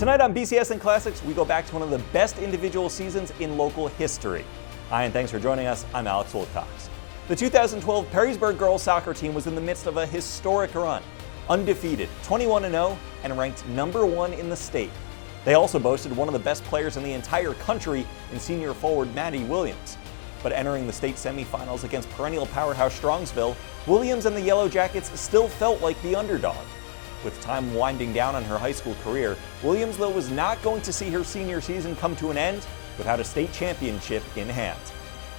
Tonight on BCSN Classics, we go back to one of the best individual seasons in local history. Hi, and thanks for joining us. I'm Alex Wilcox. The 2012 Perrysburg girls soccer team was in the midst of a historic run. Undefeated, 21-0, and ranked #1 in the state. They also boasted one of the best players in the entire country in senior forward Maddie Williams. But entering the state semifinals against perennial powerhouse Strongsville, Williams and the Yellow Jackets still felt like the underdog. With time winding down on her high school career, Williams, though, was not going to see her senior season come to an end without a state championship in hand.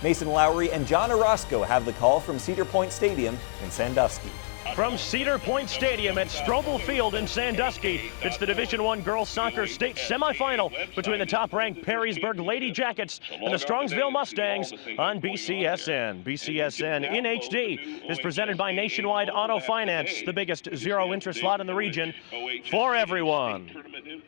Mason Lowry and John Orozco have the call from Cedar Point Stadium in Sandusky. From Cedar Point Stadium at Strongsville Field in Sandusky, it's the Division I girls soccer state semifinal between the top-ranked Perrysburg Lady Jackets and the Strongsville Mustangs on BCSN. BCSN in HD is presented by Nationwide Auto Finance, the biggest zero-interest lot in the region for everyone.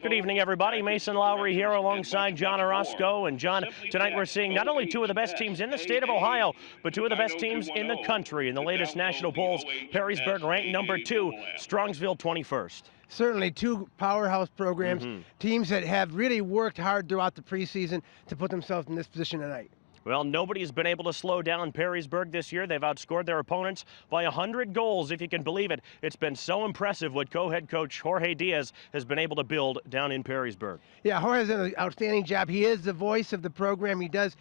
Good evening, everybody. Mason Lowry here alongside John Orozco. And John, tonight we're seeing not only two of the best teams in the state of Ohio, but two of the best teams in the country. In the latest national polls, Perrysburg ranked #2, Strongsville 21st. Certainly two powerhouse programs, teams that have really worked hard throughout the preseason to put themselves in this position tonight. Well, nobody's been able to slow down Perrysburg this year. They've outscored their opponents by 100 goals, if you can believe it. It's been so impressive what co-head coach Jorge Diaz has been able to build down in Perrysburg. Yeah, Jorge's done an outstanding job. He is the voice of the program. He does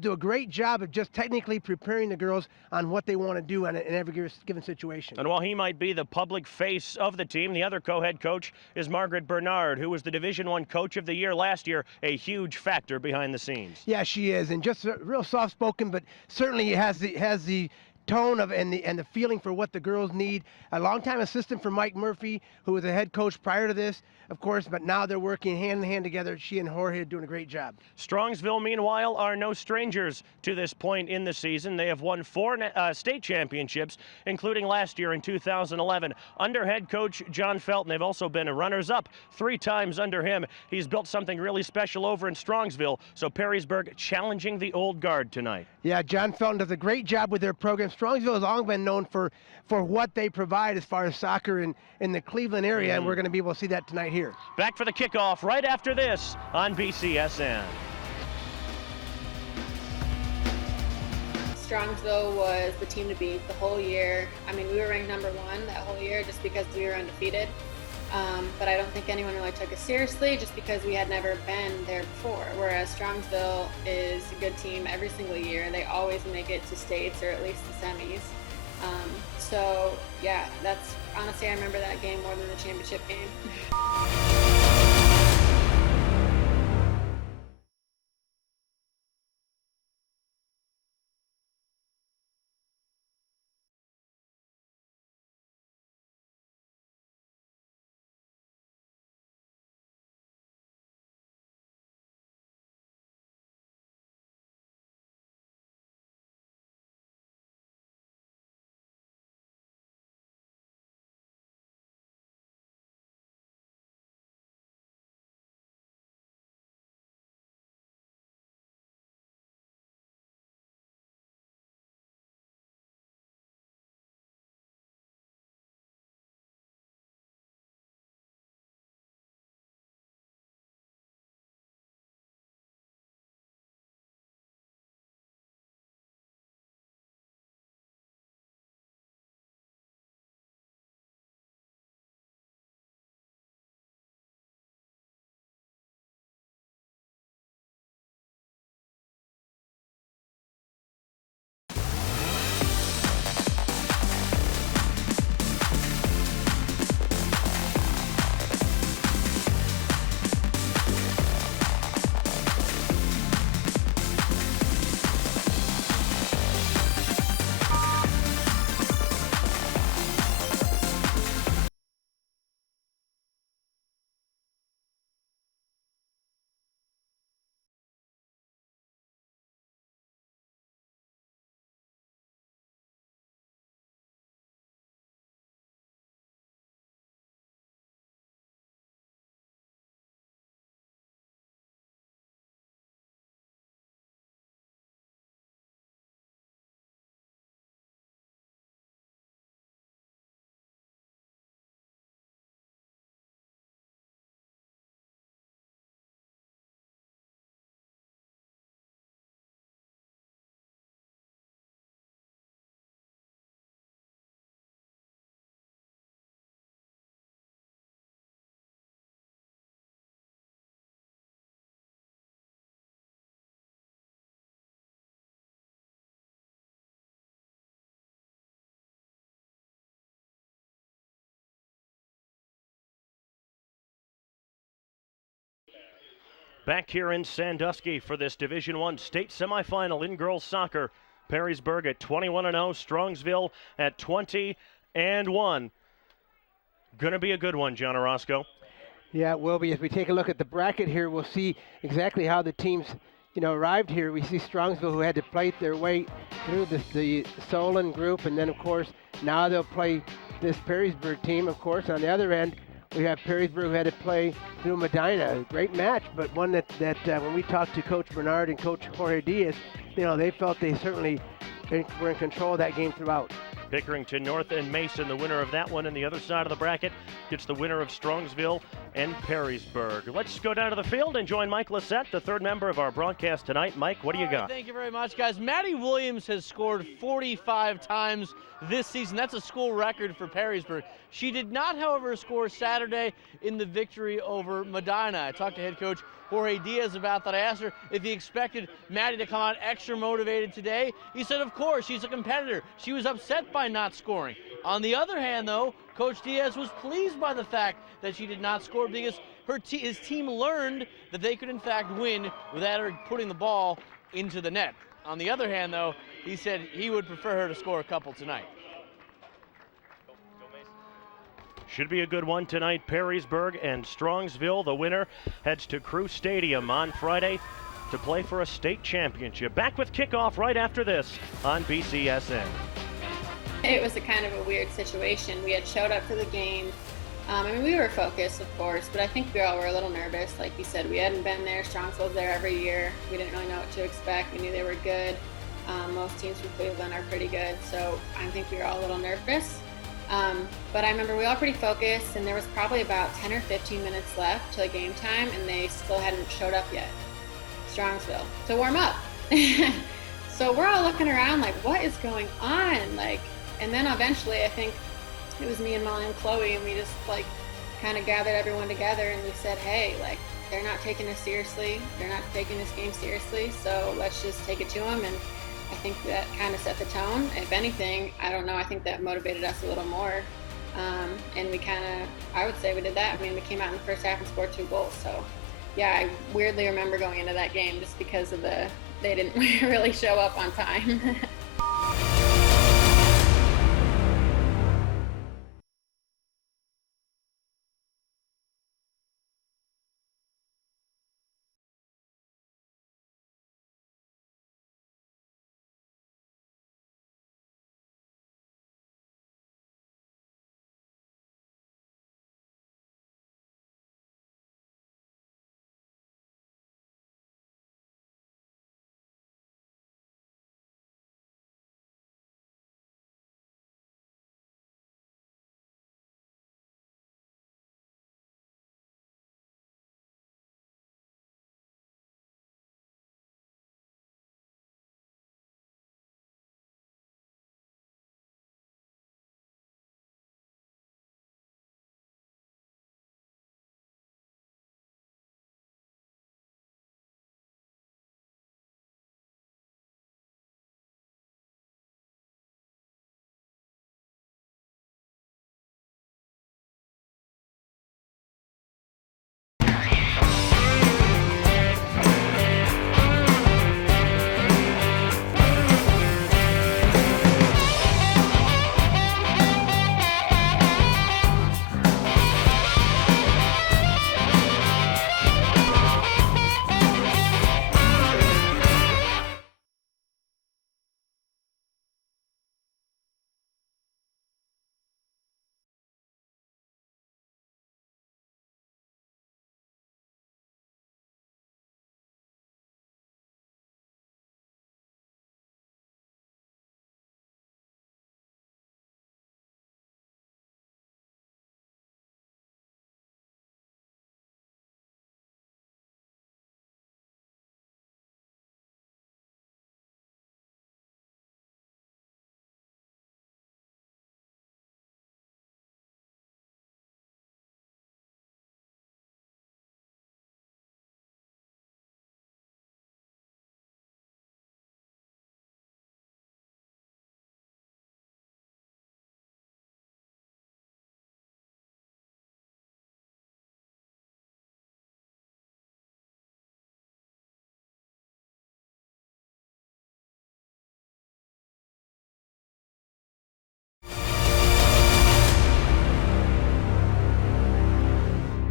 do a great job of just technically preparing the girls on what they want to do in every given situation. And while he might be the public face of the team, the other co-head coach is Margaret Bernard, who was the Division I Coach of the Year last year, a huge factor behind the scenes. Yeah, she is, and just real soft-spoken, but certainly has the tone of and the feeling for what the girls need. A longtime assistant for Mike Murphy, who was a head coach prior to this, of course, but now they're working hand in hand together. She and Jorge are doing a great job. Strongsville, meanwhile, are no strangers to this point in the season. They have won 4 state championships, including last year in 2011 under head coach John Felton. They've also been runners-up 3 times under him. He's built something really special over in Strongsville, so Perrysburg challenging the old guard tonight. Yeah, John Felton does a great job with their program. Strongsville has long been known for what they provide as far as soccer in the Cleveland area, and we're going to be able to see that tonight here. Back for the kickoff right after this on BCSN. Strongsville was the team to beat the whole year. I mean, we were ranked #1 that whole year just because we were undefeated. But I don't think anyone really took us seriously just because we had never been there before. Whereas Strongsville is a good team every single year. They always make it to states or at least the semis. So yeah, that's honestly, I remember that game more than the championship game. Back here in Sandusky for this Division I state semifinal in girls soccer. Perrysburg at 21-0, Strongsville at 20-1. Gonna be a good one, John Orozco. Yeah, it will be. As we take a look at the bracket here, we'll see exactly how the teams, arrived here. We see Strongsville, who had to play their way through the Solon group, and then of course now they'll play this Perrysburg team. Of course, on the other end, we have Perrysburg, who had to play through Medina. A great match, but one that when we talked to Coach Bernard and Coach Jorge Diaz, they felt they certainly were in control of that game throughout. Pickerington North and Mason, the winner of that one, and the other side of the bracket gets the winner of Strongsville and Perrysburg. Let's go down to the field and join Mike Lissette, the third member of our broadcast tonight. Mike, what do you got? Thank you very much, guys. Maddie Williams has scored 45 times this season. That's a school record for Perrysburg. She did not, however, score Saturday in the victory over Medina. I talked to head coach Jorge Diaz about that. I asked her if he expected Maddie to come out extra motivated today. He said, of course, she's a competitor. She was upset by not scoring. On the other hand, though, Coach Diaz was pleased by the fact that she did not score because his team learned that they could, in fact, win without her putting the ball into the net. On the other hand, though, he said he would prefer her to score a couple tonight. Should be a good one tonight. Perrysburg and Strongsville. The winner heads to Crew Stadium on Friday to play for a state championship. Back with kickoff right after this on BCSN. It was a kind of a weird situation. We had showed up for the game. We were focused, of course, but I think we all were a little nervous. Like you said, we hadn't been there. Strongsville's there every year. We didn't really know what to expect. We knew they were good. Most teams from Cleveland are pretty good, so I think we were all a little nervous. But I remember we all pretty focused, and there was probably about 10 or 15 minutes left till game time, and they still hadn't showed up yet, Strongsville, to warm up. So we're all looking around like, what is going on? And then eventually, I think it was me and Molly and Chloe, and we just kind of gathered everyone together, and we said, hey, they're not taking us seriously. They're not taking this game seriously, so let's just take it to them. And I think that kind of set the tone. If anything, I don't know, I think that motivated us a little more. And we I would say we did that. We came out in the first half and scored 2 goals. So, yeah, I weirdly remember going into that game just because of they didn't really show up on time.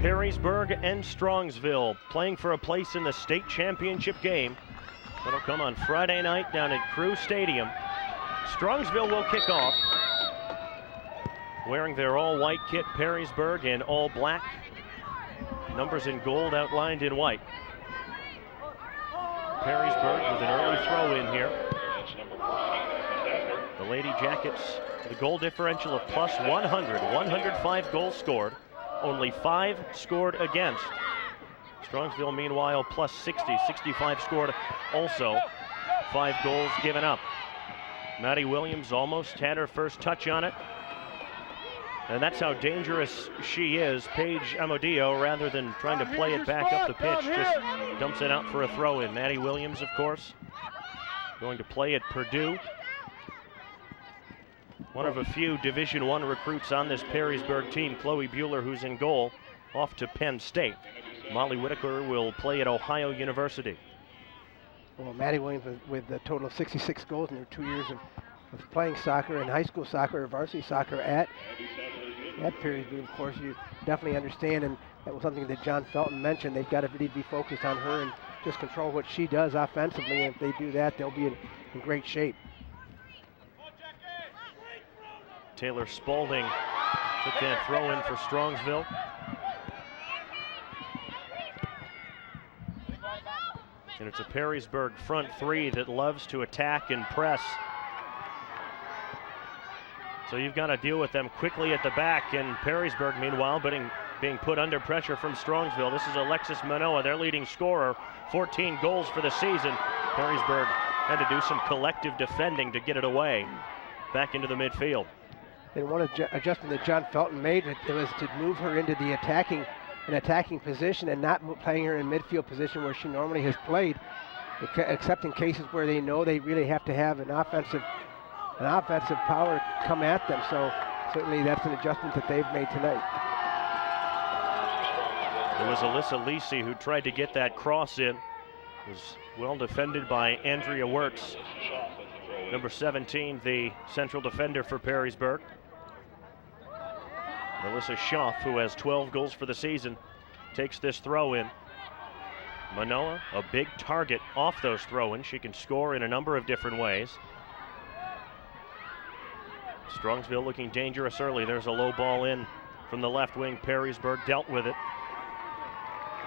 Perrysburg and Strongsville playing for a place in the state championship game. That'll come on Friday night down at Crew Stadium. Strongsville will kick off, wearing their all-white kit. Perrysburg in all black. Numbers in gold outlined in white. Perrysburg with an early throw in here. The Lady Jackets with a goal differential of plus 100. 105 goals scored. Only 5 scored against. Strongsville, meanwhile, plus 60. 65 scored also. 5 goals given up. Maddie Williams almost had her first touch on it. And that's how dangerous she is. Paige Amodio, rather than trying to play it back up the pitch, just dumps it out for a throw in. Maddie Williams, of course, going to play at Purdue. One of a few Division I recruits on this Perrysburg team. Chloe Bueller, who's in goal, off to Penn State. Molly Whitaker will play at Ohio University. Well, Maddie Williams with a total of 66 goals in her 2 years of playing soccer and high school soccer or varsity soccer at Perrysburg. Of course, you definitely understand, and that was something that John Felton mentioned. They've got to really be focused on her and just control what she does offensively, and if they do that, they'll be in great shape. Taylor Spalding took that throw in for Strongsville. And it's a Perrysburg front three that loves to attack and press. So you've got to deal with them quickly at the back, and Perrysburg, meanwhile, being put under pressure from Strongsville. This is Alexis Manoa, their leading scorer, 14 goals for the season. Perrysburg had to do some collective defending to get it away back into the midfield. And one adjustment that John Felton made, it was to move her into the attacking position and not playing her in midfield position where she normally has played, except in cases where they know they really have to have an offensive power come at them. So certainly that's an adjustment that they've made tonight. It was Alyssa Lisi who tried to get that cross in. It was well defended by Andrea Wirtz. Number 17, the central defender for Perrysburg. Melissa Schaff, who has 12 goals for the season, takes this throw in. Manoa, a big target off those throw-ins. She can score in a number of different ways. Strongsville looking dangerous early. There's a low ball in from the left wing. Perrysburg dealt with it.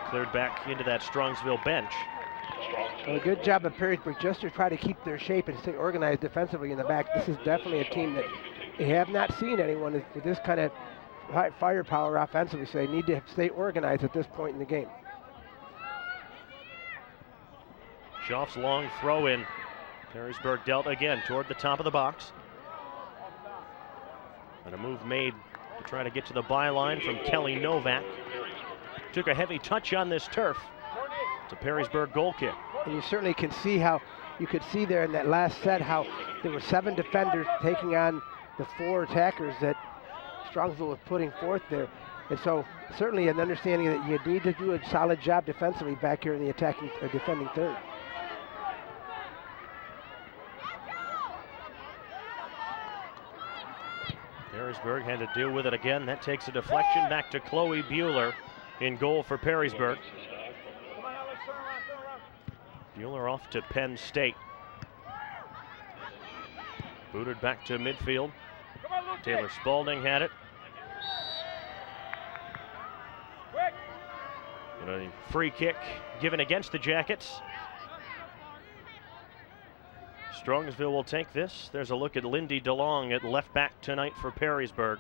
Cleared back into that Strongsville bench. Well, a good job of Perrysburg just to try to keep their shape and stay organized defensively in the back. This is definitely a team that they have not seen anyone with this kind of firepower offensively, so they need to stay organized at this point in the game. Schaff's long throw in. Perrysburg dealt again toward the top of the box. And a move made to try to get to the byline from Kelly Novak. Took a heavy touch on this turf. It's a Perrysburg goal kick. And you certainly can see how, you could see there in that last set how there were 7 defenders taking on the 4 attackers that Strongsville was putting forth there. And so certainly an understanding that you need to do a solid job defensively back here in the attacking or defending third. Perrysburg had to deal with it again. That takes a deflection back to Chloe Bueller in goal for Perrysburg. Bueller off to Penn State. Booted back to midfield. Taylor Spalding had it. And a free kick given against the Jackets. Strongsville will take this. There's a look at Lindy DeLong at left back tonight for Perrysburg.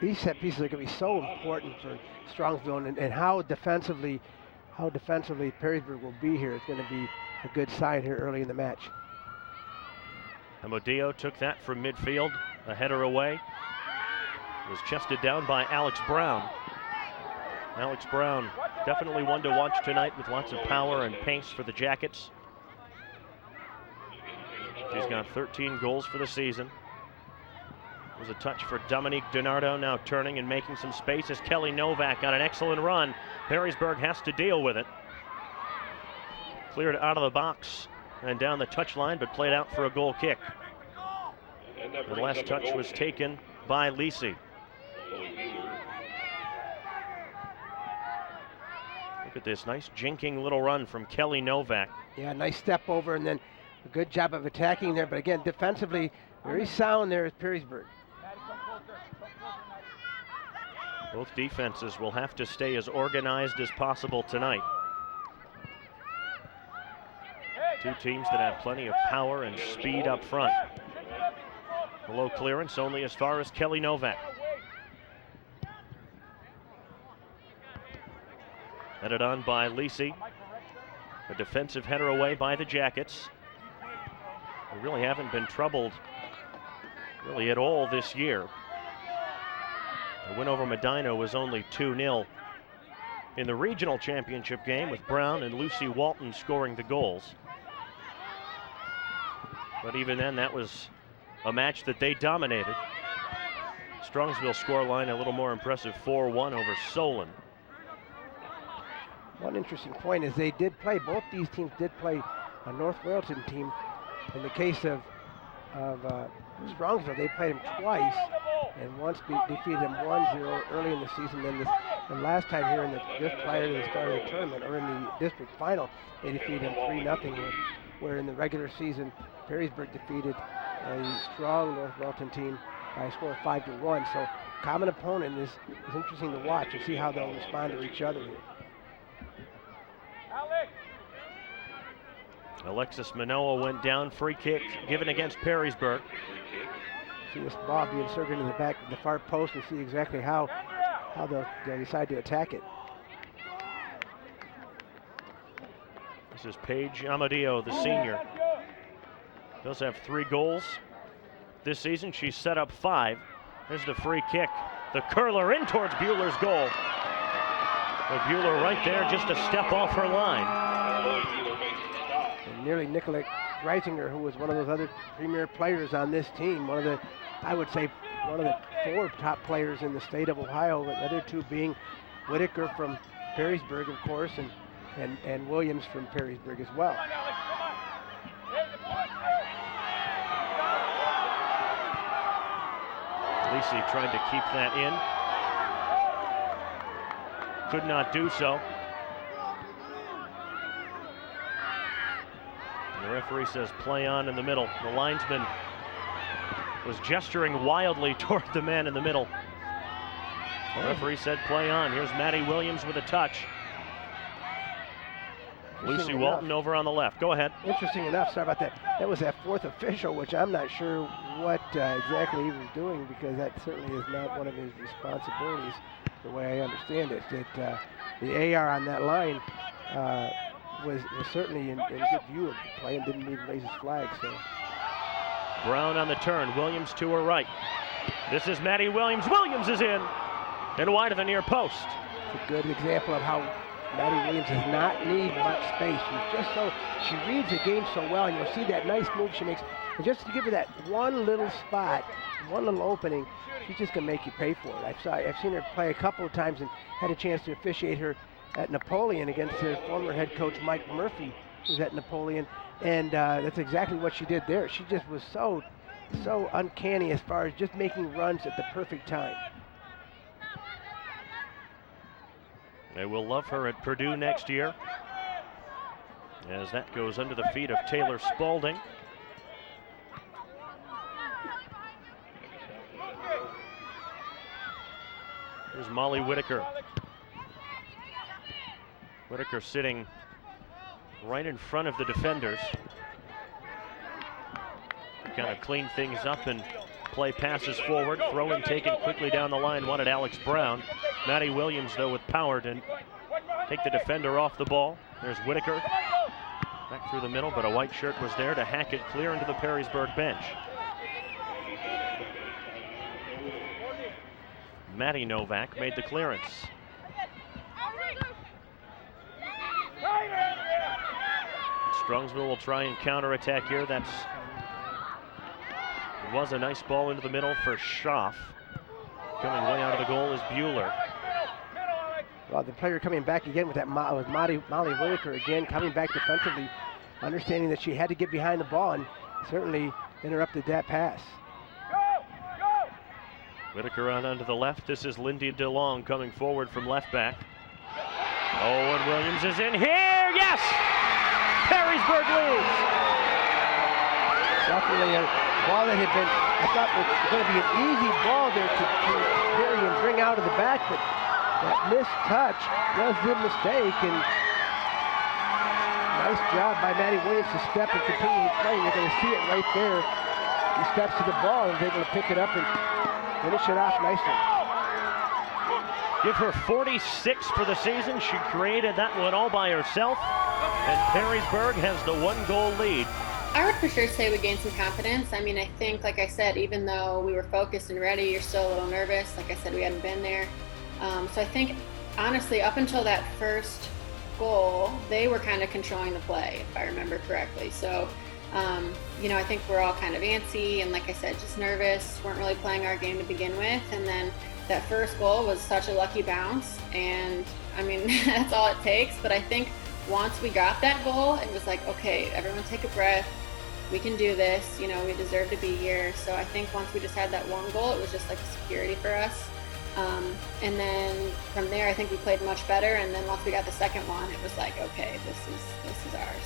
These set pieces are going to be so important for Strongsville, and how defensively Perrysburg will be here is going to be a good sign here early in the match. Amodio took that from midfield, a header away. Was chested down by Alex Brown. Alex Brown, definitely one to watch tonight with lots of power and pace for the Jackets. She's got 13 goals for the season. Was a touch for Dominique DiNardo, now turning and making some space as Kelly Novak on an excellent run. Perrysburg has to deal with it. Cleared out of the box and down the touchline, but played out for a goal kick. The last touch was taken by Lisi. Look at this nice jinking little run from Kelly Novak. Yeah, nice step over and then a good job of attacking there. But again, defensively, very sound there at Perrysburg. Both defenses will have to stay as organized as possible tonight. Two teams that have plenty of power and speed up front. A low clearance only as far as Kelly Novak. Headed on by Lisi. A defensive header away by the Jackets. They really haven't been troubled really at all this year. The win over Medina was only 2-0 in the regional championship game, with Brown and Lucy Walton scoring the goals. But even then, that was a match that they dominated. Strongsville scoreline a little more impressive, 4-1 over Solon. One interesting point is they did play, both these teams did play a North Royalton team. In the case of Strongsville, they played them twice and once defeated them 1-0 early in the season. Then the last time here just prior to the start of the tournament, or in the district final, they defeated them 3-0, where in the regular season, Perrysburg defeated a strong North Royalton team by a score of 5-1. So common opponent is interesting to watch and see how they'll respond to each other here. Alexis Manoa went down, free kick given against Perrysburg. See this ball be inserted into the back of the far post and see exactly how they'll decide to attack it. This is Paige Amadio, the senior. Does have 3 goals this season. She's set up 5. There's the free kick. The curler in towards Bueller's goal. Well, Bueller right there, just a step off her line. And nearly Nicolette Greisinger, who was one of those other premier players on this team, I would say one of the 4 top players in the state of Ohio, the other 2 being Whitaker from Perrysburg, of course, and Williams from Perrysburg as well. Lisi tried to keep that in. Could not do so. The referee says play on in the middle. The linesman was gesturing wildly toward the man in the middle. The referee said play on. Here's Maddie Williams with a touch. Lucy Walton over on the left. Go ahead. Interesting enough, sorry about that. That was that 4th official, which I'm not sure what exactly he was doing, because that certainly is not one of his responsibilities, the way I understand it. That the AR on that line was certainly in good view of the play and didn't even raise his flag. So Brown on the turn. Williams to her right. This is Maddie Williams. Williams is in and wide of the near post. It's a good example of how Maddie Williams does not need much space. She reads the game so well, and you'll see that nice move she makes. And just to give her that one little spot, one little opening, she's just gonna make you pay for it. I've seen her play a couple of times and had a chance to officiate her at Napoleon against her former head coach Mike Murphy, who's at Napoleon, and that's exactly what she did there. She just was so uncanny as far as just making runs at the perfect time. They will love her at Purdue next year, as that goes under the feet of Taylor Spalding. Here's Molly Whitaker. Whitaker sitting right in front of the defenders. Kind of clean things up and play passes forward. Throw in taken quickly down the line. Wanted Alex Brown. Maddie Williams, though, with power to take the defender off the ball. There's Whitaker. Back through the middle, but a white shirt was there to hack it clear into the Perrysburg bench. Maddie Novak made the clearance. Strongsville will try and counterattack here. It was a nice ball into the middle for Schaff. Coming way out of the goal is Bueller. Well, the player coming back again with that with Molly Whitaker again coming back defensively, understanding that she had to get behind the ball and certainly interrupted that pass. Whitaker out onto the left. This is Lindy DeLong coming forward from left back. Oh, and Williams is in here. Yes! Perrysburg leads. Definitely a ball that had been, I thought was going to be an easy ball there to carry and bring out of the back, but that missed touch was the mistake, and nice job by Maddie Williams to step and continue playing. You're going to see it right there. He steps to the ball and is able to pick it up and finish it off nicely. Give her 46 for the season. She created that one all by herself, and Perrysburg has the 1-goal lead. I would for sure say we gained some confidence. I mean, I think, like I said, even though we were focused and ready, you're still a little nervous. Like I said, we hadn't been there. So I think, honestly, up until that first goal, they were kind of controlling the play, if I remember correctly. So, you know, I think we're all kind of antsy and, like I said, just nervous. Weren't really playing our game to begin with. And then that first goal was such a lucky bounce. And, I mean, that's all it takes. But I think once we got that goal, it was like, okay, everyone take a breath. We can do this. You know, we deserve to be here. So I think once we just had that one goal, it was just like a security for us. And then from there, I think we played much better. And then once we got the second one, it was like, okay, this is ours.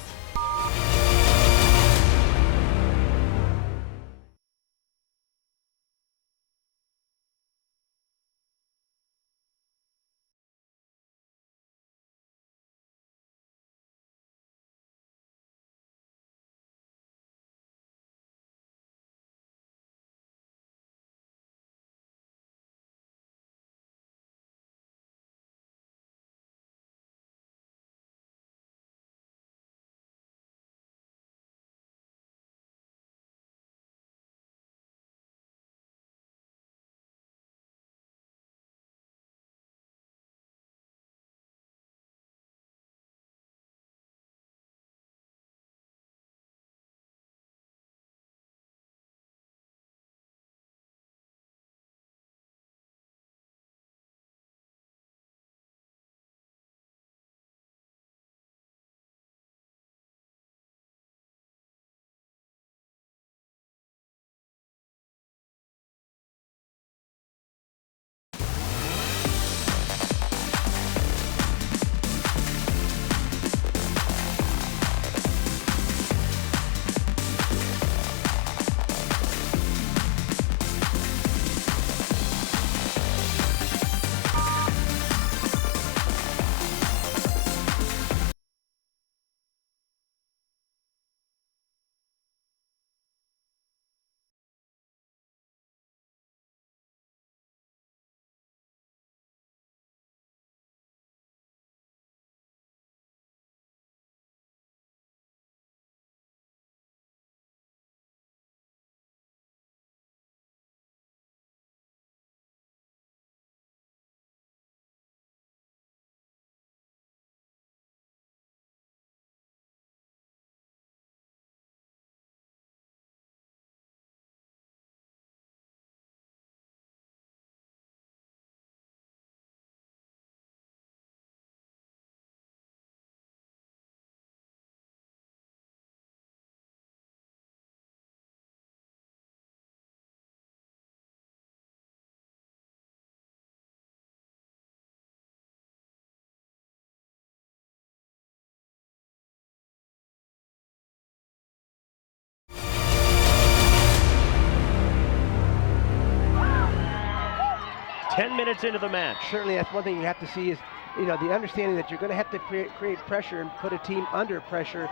Ten minutes into the match. Certainly that's one thing you have to see is, you know, the understanding that you're going to have to create pressure and put a team under pressure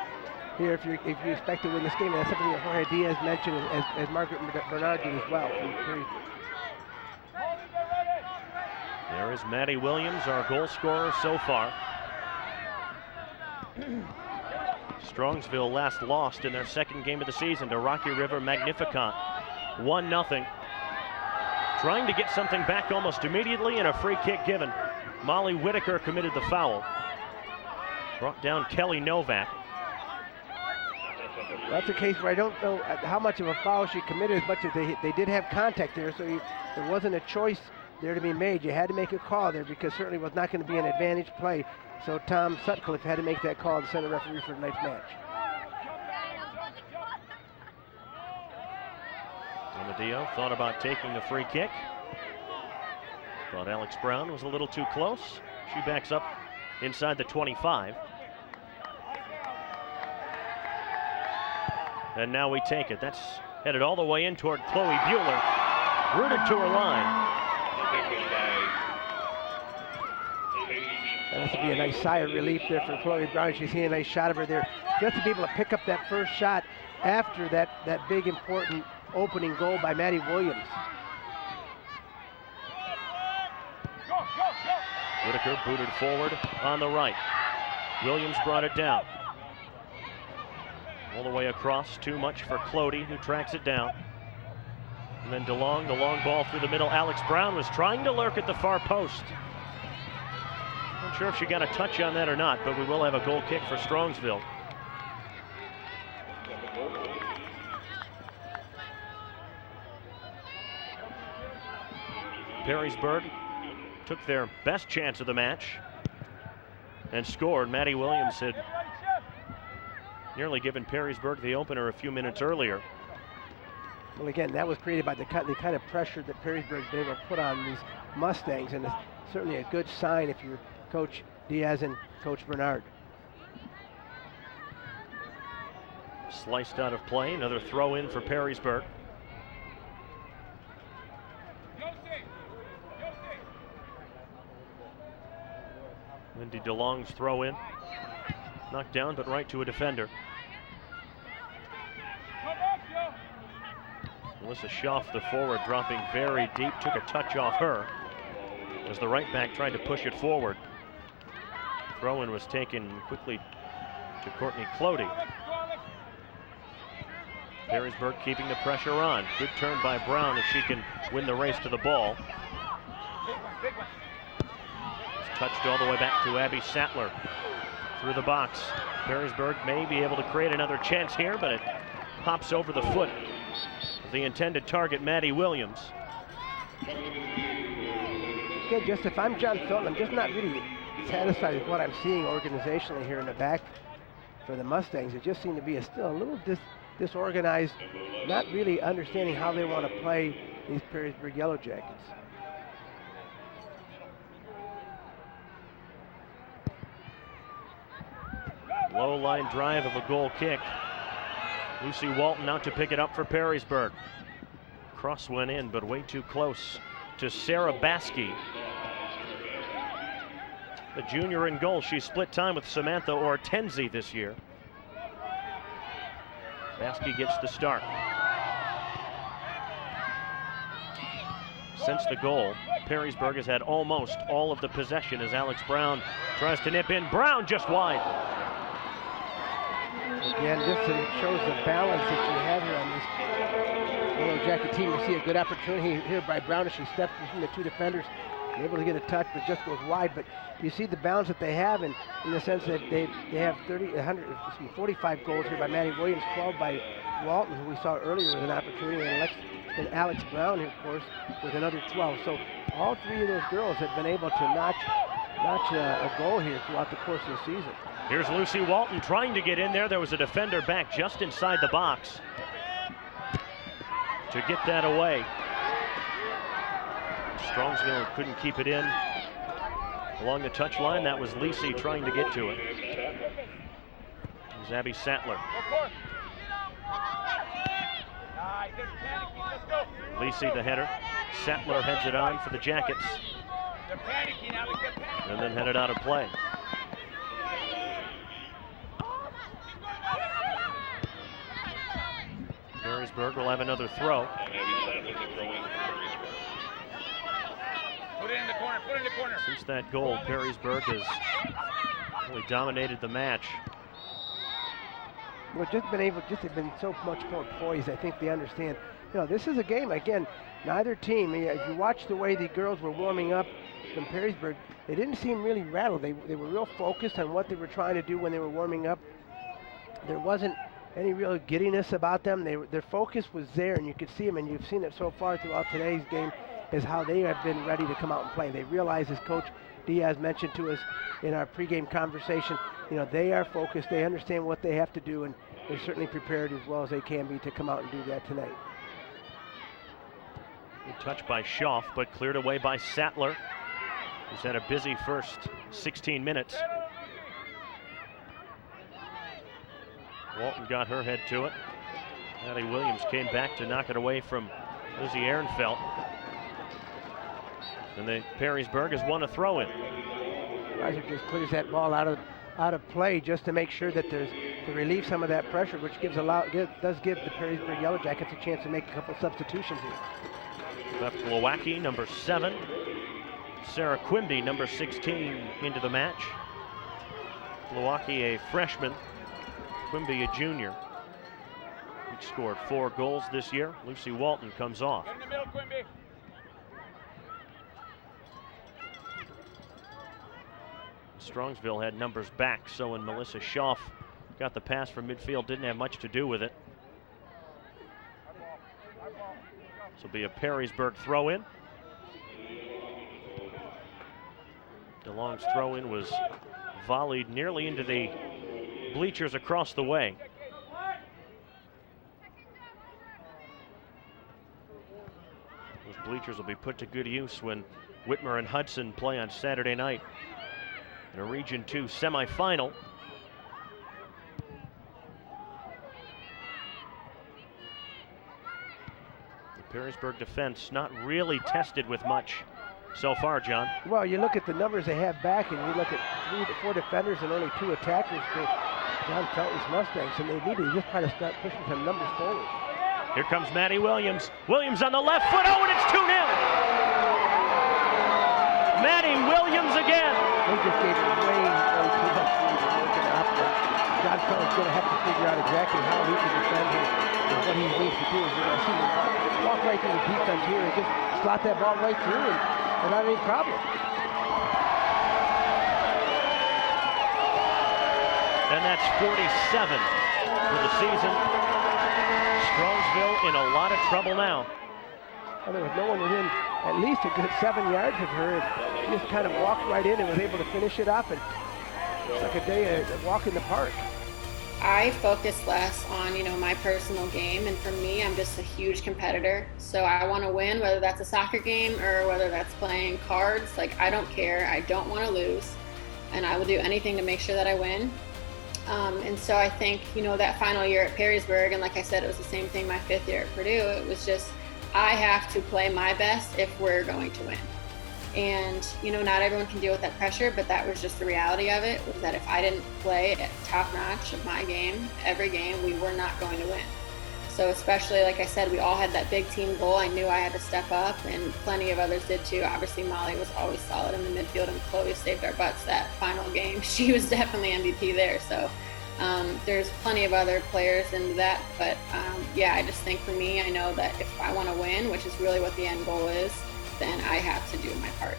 here if you expect to win this game. And that's something that Jorge Diaz mentioned, as Margaret Bernard did as well. There is Maddie Williams, our goal scorer so far. Strongsville last lost in their second game of the season to Rocky River Magnificant, 1-0. Trying to get something back almost immediately, and a free kick given. Molly Whitaker committed the foul. Brought down Kelly Novak. That's a case where I don't know how much of a foul she committed, as much as they did have contact there, so there wasn't a choice there to be made. You had to make a call there because certainly was not going to be an advantage play. So Tom Sutcliffe had to make that call, the center referee for tonight's match. Amadeo thought about taking the free kick. Thought Alex Brown was a little too close. She backs up inside the 25. And now we take it. That's headed all the way in toward Chloe Bueller. Rooted to her line. That has to be a nice sigh of relief there for Chloe Brown. She's seeing a nice shot of her there. Just to be able to pick up that first shot after that big important opening goal by Maddie Williams. Whitaker booted forward on the right. Williams brought it down. All the way across, too much for Clody, who tracks it down. And then DeLong, the long ball through the middle. Alex Brown was trying to lurk at the far post. Not sure if she got a touch on that or not, but we will have a goal kick for Strongsville. Perrysburg took their best chance of the match and scored. Maddie Williams had nearly given Perrysburg the opener a few minutes earlier. Well, again, that was created by the kind of pressure that Perrysburg's been able to put on these Mustangs, and it's certainly a good sign if you're Coach Diaz and Coach Bernard. Sliced out of play, another throw in for Perrysburg. Lindy DeLong's throw in. Knocked down, but right to a defender. Melissa Schaff, the forward, dropping very deep, took a touch off her as the right back tried to push it forward. Throw-in was taken quickly to Courtney Clody. Perrysburg keeping the pressure on. Good turn by Brown if she can win the race to the ball. It's touched all the way back to Abby Sattler through the box. Perrysburg may be able to create another chance here, but it pops over the foot of the intended target, Maddie Williams. Again, just if I'm John Felton, I'm just not really satisfied with what I'm seeing organizationally here in the back for the Mustangs. It just seemed to be still a little disorganized, not really understanding how they want to play these Perrysburg Yellow Jackets. Low line drive of a goal kick. Lucy Walton out to pick it up for Perrysburg. Cross went in, but way too close to Sarah Baskey. The junior in goal. She split time with Samantha Ortenzi this year. Baskey gets the start. Since the goal, Perrysburg has had almost all of the possession as Alex Brown tries to nip in. Brown just wide. Again, this shows the balance that you have here on this Yellow Jacket team. You see a good opportunity here by Brown as she steps between the two defenders, able to get a touch, but just goes wide. But you see the balance that they have in the sense that they have 45 goals here by Maddie Williams, 12 by Walton, who we saw earlier with an opportunity, and Alex Brown here, of course, with another 12. So all three of those girls have been able to notch a goal here throughout the course of the season. Here's Lucy Walton trying to get in there. There was a defender back just inside the box to get that away. Strongsville couldn't keep it in along the touch line. That was Lisi trying to get to it. There's Abby Sattler. Lisi the header. Sattler heads it on for the Jackets. And then headed out of play. Perrysburg will have another throw. Put it in the corner, put it in the corner. Since that goal, Perrysburg has really dominated the match. Well, they've been so much more poised. I think they understand. You know, this is a game. Again, neither team. If you watch the way the girls were warming up from Perrysburg, they didn't seem really rattled. They were real focused on what they were trying to do when they were warming up. There wasn't any real giddiness about them. Their focus was there, and you could see them, and you've seen it so far throughout today's game, is how they have been ready to come out and play. They realize, as Coach Diaz mentioned to us in our pregame conversation, you know, they are focused. They understand what they have to do, and they're certainly prepared as well as they can be to come out and do that tonight. Good touch by Schaff, but cleared away by Sattler. He's had a busy first 16 minutes. Walton got her head to it. Maddie Williams came back to knock it away from Lizzie Ehrenfeld. And the Perrysburg has won a throw-in. Reiser just clears that ball out of play just to make sure that there's to relieve some of that pressure, which does give the Perrysburg Yellow Jackets a chance to make a couple substitutions here. Beth Glowacki, number 7. Sarah Quimby, number 16, into the match. Glowacki, a freshman. Quimby, a junior. Each scored 4 goals this year. Lucy Walton comes off. In the middle, Quimby. Strongsville had numbers back, so when Melissa Schaff got the pass from midfield, didn't have much to do with it. This will be a Perrysburg throw-in. DeLong's throw-in was volleyed nearly into the bleachers across the way. Those bleachers will be put to good use when Whitmer and Hudson play on Saturday night in a Region 2 semifinal. The Perrysburg defense not really tested with much so far, John. Well, you look at the numbers they have back, and you look at 3 to 4 defenders and only 2 attackers for John Felton's Mustangs, and they need to just try to start pushing some numbers forward. Here comes Maddie Williams. Williams on the left foot. Oh, and it's 2-0. Maddie Williams again. They just gave it way too much room to work it up. John Felton's going to have to figure out exactly how he can defend him and what he needs to do. You're going to see him walk right through the defense here and just slot that ball right through and without any problem. And that's 47 for the season. Strongsville in a lot of trouble now. Well, there was no one within at least a good 7 yards of her. She just kind of walked right in and was able to finish it up. And it's like a walk in the park. I focus less on, my personal game, and for me, I'm just a huge competitor. So I want to win, whether that's a soccer game or whether that's playing cards. Like, I don't care. I don't want to lose, and I will do anything to make sure that I win. And so I think, that final year at Perrysburg, and like I said, it was the same thing my 5th year at Purdue. It was just, I have to play my best if we're going to win. And, not everyone can deal with that pressure, but that was just the reality of it, was that if I didn't play at top notch of my game, every game, we were not going to win. So especially, like I said, we all had that big team goal. I knew I had to step up, and plenty of others did too. Obviously, Molly was always solid in the midfield, and Chloe saved our butts that final game. She was definitely MVP there. So there's plenty of other players into that. But yeah, I just think for me, I know that if I want to win, which is really what the end goal is, then I have to do my part.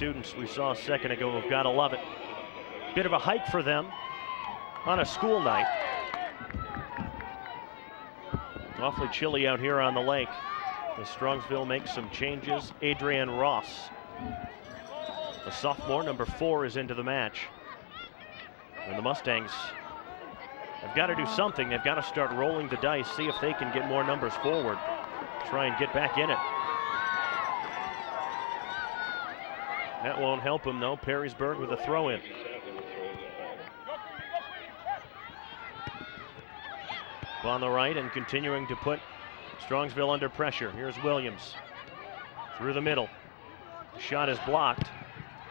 students we saw a second ago have got to love it. Bit of a hike for them on a school night. Awfully chilly out here on the lake as Strongsville makes some changes. Adrienne Ross, the sophomore, number 4, is into the match. And the Mustangs have got to do something. They've got to start rolling the dice, see if they can get more numbers forward, try and get back in it. That won't help them, though. Perrysburg with a throw-in. On the right and continuing to put Strongsville under pressure. Here's Williams through the middle. The shot is blocked.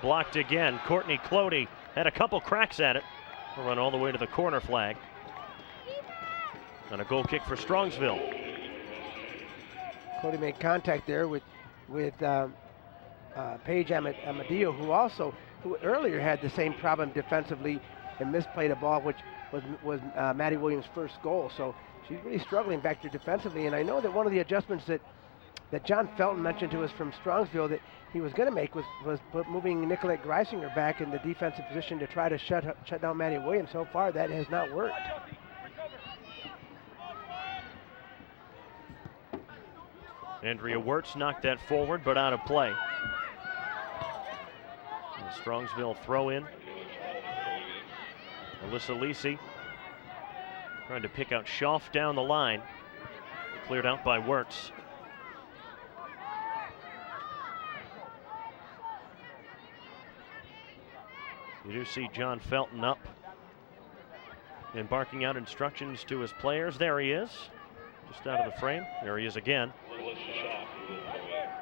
Blocked again. Courtney Clody had a couple cracks at it. Will run all the way to the corner flag. And a goal kick for Strongsville. Cody made contact there with Paige Amadio, who earlier had the same problem defensively and misplayed a ball, which was Maddie Williams' first goal. So she's really struggling back there defensively. And I know that one of the adjustments that John Felton mentioned to us from Strongsville that he was going to make was moving Nicolette Greisinger back in the defensive position to try to shut down Maddie Williams. So far, that has not worked. Andrea Wirtz knocked that forward, but out of play. And Strongsville throw in. Alyssa Lisi trying to pick out Schaff down the line. Cleared out by Wirtz. You do see John Felton up and barking out instructions to his players. There he is, just out of the frame. There he is again.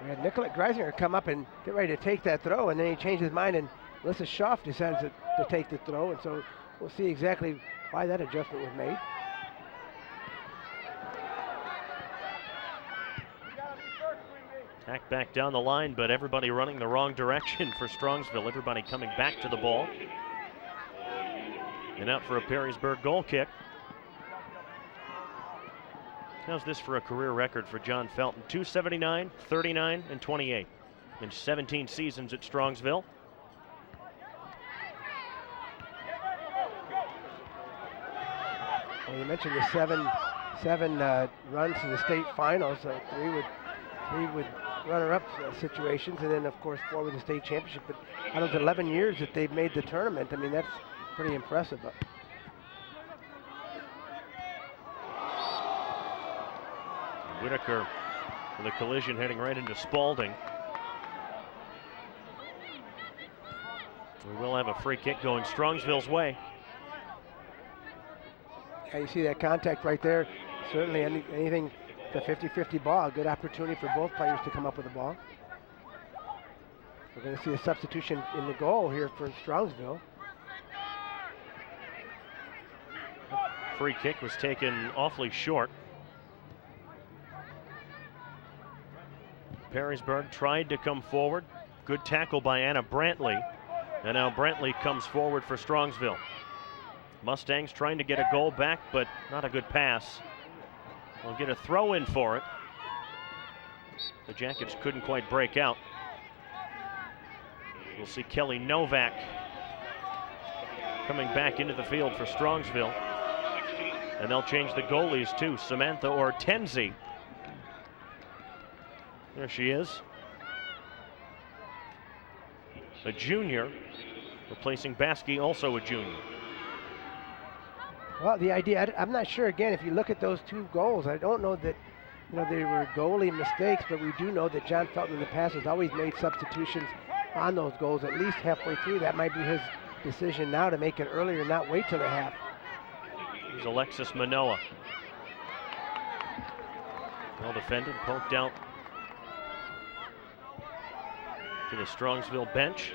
We had Nicolette Greisinger come up and get ready to take that throw, and then he changed his mind, and Alyssa Schaff decides to take the throw, and so we'll see exactly why that adjustment was made. Hack back down the line, but everybody running the wrong direction for Strongsville. Everybody coming back to the ball. And out for a Perrysburg goal kick. How's this for a career record for John Felton? 279, 39, and 28 in 17 seasons at Strongsville. Well, you mentioned the seven runs in the state finals. Three would runner-up situations, and then of course 4 with the state championship. But out of the 11 years that they've made the tournament, I mean, that's pretty impressive. Whitaker with a collision heading right into Spalding. We will have a free kick going Strongsville's way. Yeah, you see that contact right there. Certainly anything, the 50-50 ball, a good opportunity for both players to come up with the ball. We're going to see a substitution in the goal here for Strongsville. Free kick was taken awfully short. Perrysburg tried to come forward. Good tackle by Anna Brantley. And now Brantley comes forward for Strongsville. Mustangs trying to get a goal back, but not a good pass. They'll get a throw in for it. The Jackets couldn't quite break out. We'll see Kelly Novak coming back into the field for Strongsville. And they'll change the goalies too. Samantha Ortenzi. There she is. A junior, replacing Baskey, also a junior. Well, the idea, I'm not sure, again, if you look at those 2 goals, I don't know that, they were goalie mistakes, but we do know that John Felton in the past has always made substitutions on those goals, at least halfway through. That might be his decision now to make it earlier, not wait till the half. Here's Alexis Manoa. Well defended, poked out to the Strongsville bench.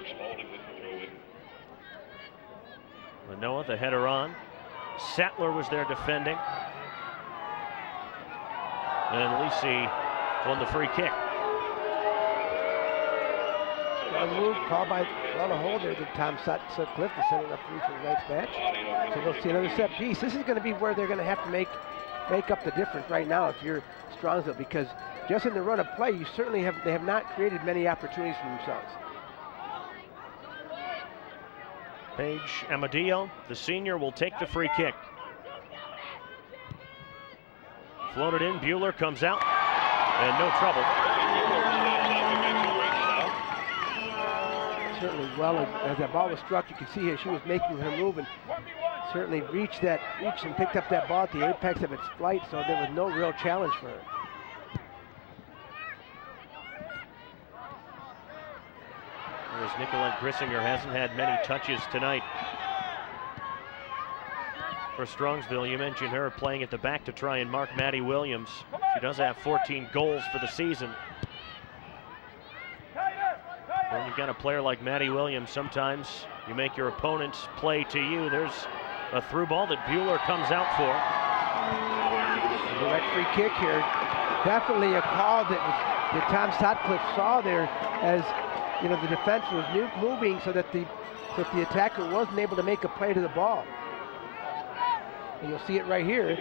Manoa, the header on. Sattler was there defending. And Lisi won the free kick. A move called by a hold there to Tom Sutcliffe to set it up for the next match. So we'll see another set piece. This is going to be where they're going to have to make up the difference right now if you're Strongsville, because just in the run of play, they have not created many opportunities for themselves. Paige Amadio, the senior, will take the free kick. Floated in, Bueller comes out, and no trouble. Certainly well, as that ball was struck, you can see here she was making her move and certainly reached and picked up that ball at the apex of its flight, so there was no real challenge for her. Whereas Nicolette Grissinger hasn't had many touches tonight. For Strongsville, you mentioned her playing at the back to try and mark Maddie Williams. She does have 14 goals for the season. When you've got a player like Maddie Williams, sometimes you make your opponents play to you. There's a through ball that Bueller comes out for. Direct free kick here. Definitely a call that Tom Sutcliffe saw there, as you know, the defense was moving so that the attacker wasn't able to make a play to the ball. And you'll see it right here.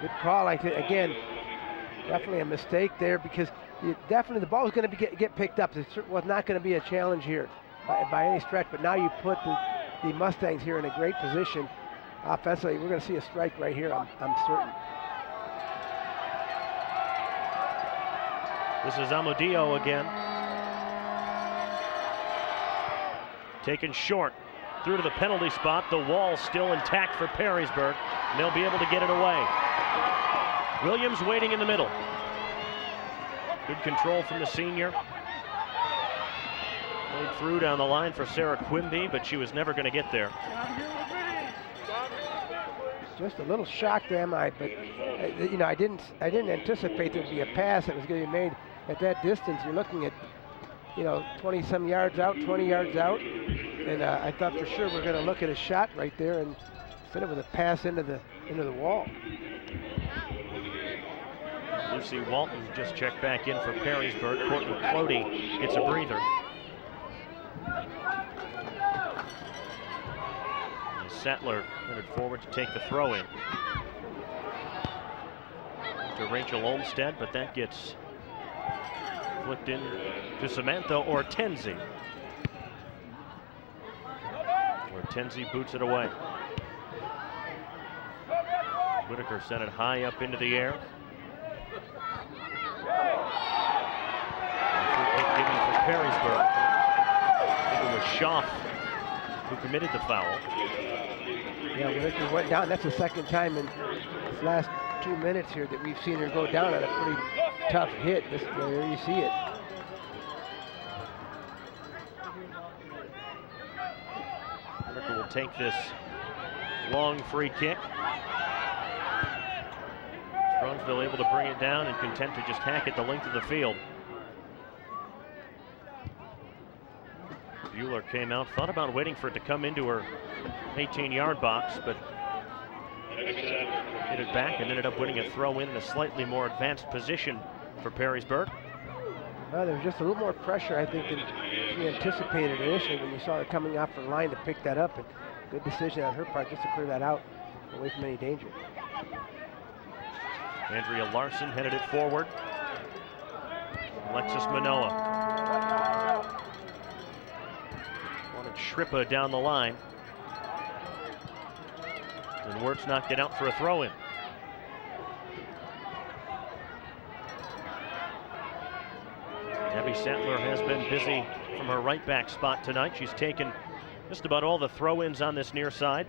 Good call, I think. Again, definitely a mistake there, because definitely the ball was going to get picked up. It was not going to be a challenge here by any stretch, but now you put the Mustangs here in a great position offensively. We're going to see a strike right here, I'm certain. This is Amadio again. Taken short, through to the penalty spot. The wall still intact for Perrysburg, and they'll be able to get it away. Williams waiting in the middle. Good control from the senior. Played through down the line for Sarah Quimby, but she was never going to get there. Just a little shocked, am I? But you know, I didn't anticipate there'd be a pass that was going to be made at that distance. You're looking at, you know, 20-some yards out, 20 yards out, and I thought for sure we're going to look at a shot right there, and instead it was a pass into the wall. Lucy Walton just checked back in for Perrysburg. Courtney Clody gets a breather. And Sattler headed forward to take the throw in to Rachel Olmstead, but that gets flipped in to Samantha Ortenzi. Ortenzi boots it away. Whitaker sent it high up into the air. Free kick given for Perrysburg. I think it was Schaff who committed the foul. Yeah, Whitaker went down. That's the second time in this last 2 minutes here that we've seen her go down on a pretty tough hit. There you see it. Whitaker will take this long free kick. Strongsville able to bring it down and content to just hack it the length of the field. Bueller came out, thought about waiting for it to come into her 18-yard box, but hit it back and ended up winning a throw in a slightly more advanced position for Perrysburg. Well, there was just a little more pressure, I think, than she anticipated initially when you saw her coming off her line to pick that up. And good decision on her part just to clear that out away from any danger. Andrea Larson headed it forward. Alexis Manoa. Wanted Shrippa down the line. And Wirtz knocked it out for a throw-in. Abby Sattler has been busy from her right back spot tonight. She's taken just about all the throw-ins on this near side.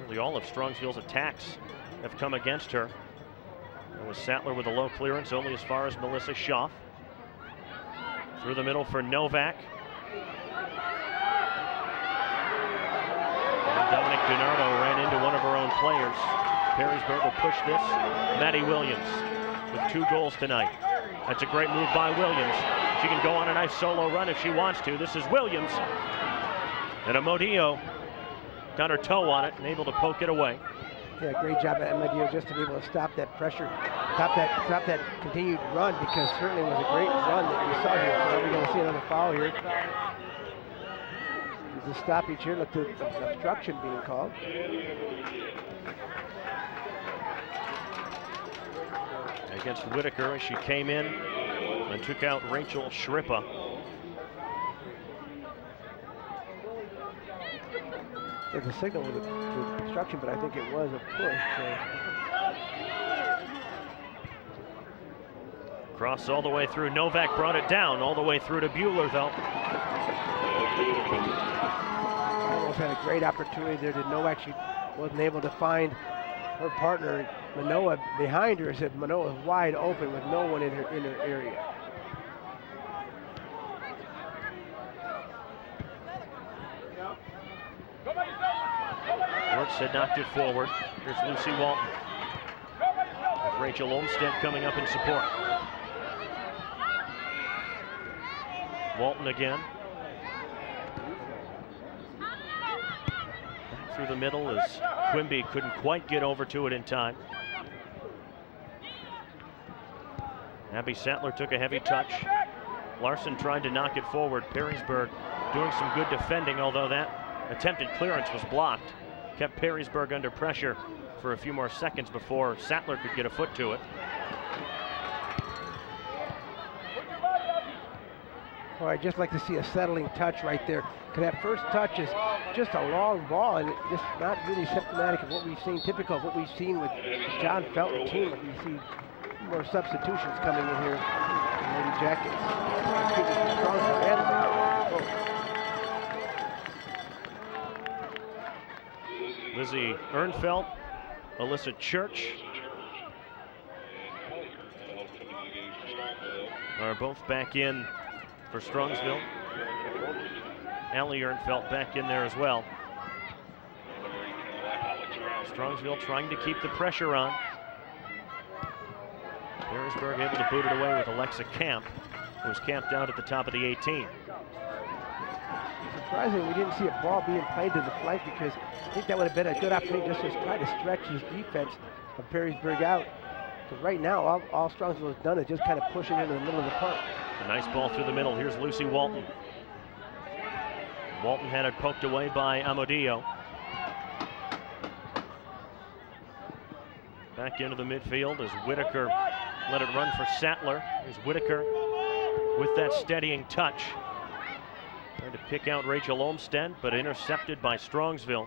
Nearly all of Strongsville's attacks have come against her. It was Sattler with a low clearance, only as far as Melissa Schaff. Through the middle for Novak. And Dominic DiNardo ran into one of her own players. Perrysburg will push this. Maddie Williams with 2 goals tonight. That's a great move by Williams. She can go on a nice solo run if she wants to. This is Williams. And Amadio got her toe on it and able to poke it away. Yeah, great job at Amadio just to be able to stop that pressure, stop that continued run, because certainly was a great run that we saw here. So we're going to see another foul here. There's a stoppage here. Look, the obstruction being called. against Whitaker as she came in and took out Rachel Shrippa. There's a signal with the obstruction, but I think it was a push. So. Cross all the way through. Novak brought it down all the way through to Bueller, though. Almost had a great opportunity there. Novak, she wasn't able to find her partner, Manoa, behind her. Said Manoa was wide open with no one in her area. Wertz had knocked it forward. Here's Lucy Walton. With Rachel Olmstead coming up in support. Walton again. Back through the middle as Quimby couldn't quite get over to it in time. Abby Sattler took a heavy touch. Larson tried to knock it forward. Perrysburg doing some good defending, although that attempted clearance was blocked. Kept Perrysburg under pressure for a few more seconds before Sattler could get a foot to it. Well, I'd just like to see a settling touch right there. Because that first touch is just a long ball, and it's just not really symptomatic of what we've seen, typical of what we've seen with John Felton team. We see more substitutions coming in here. Lady Jackets. Lizzie Ernfelt, Alyssa Church are both back in for Strongsville. Allie Ernfelt back in there as well. Strongsville trying to keep the pressure on. Perrysburg able to boot it away with Alexa Camp, who was camped out at the top of the 18. Surprisingly, we didn't see a ball being played to the flank because I think that would have been a good opportunity just to try to stretch his defense of Perrysburg out. Because right now, all Strongsville has done is just kind of push it into the middle of the park. A nice ball through the middle. Here's Lucy Walton. Walton had it poked away by Amodio. Back into the midfield as Whitaker let it run for Sattler. Here's Whitaker with that steadying touch. Trying to pick out Rachel Olmstead, but intercepted by Strongsville.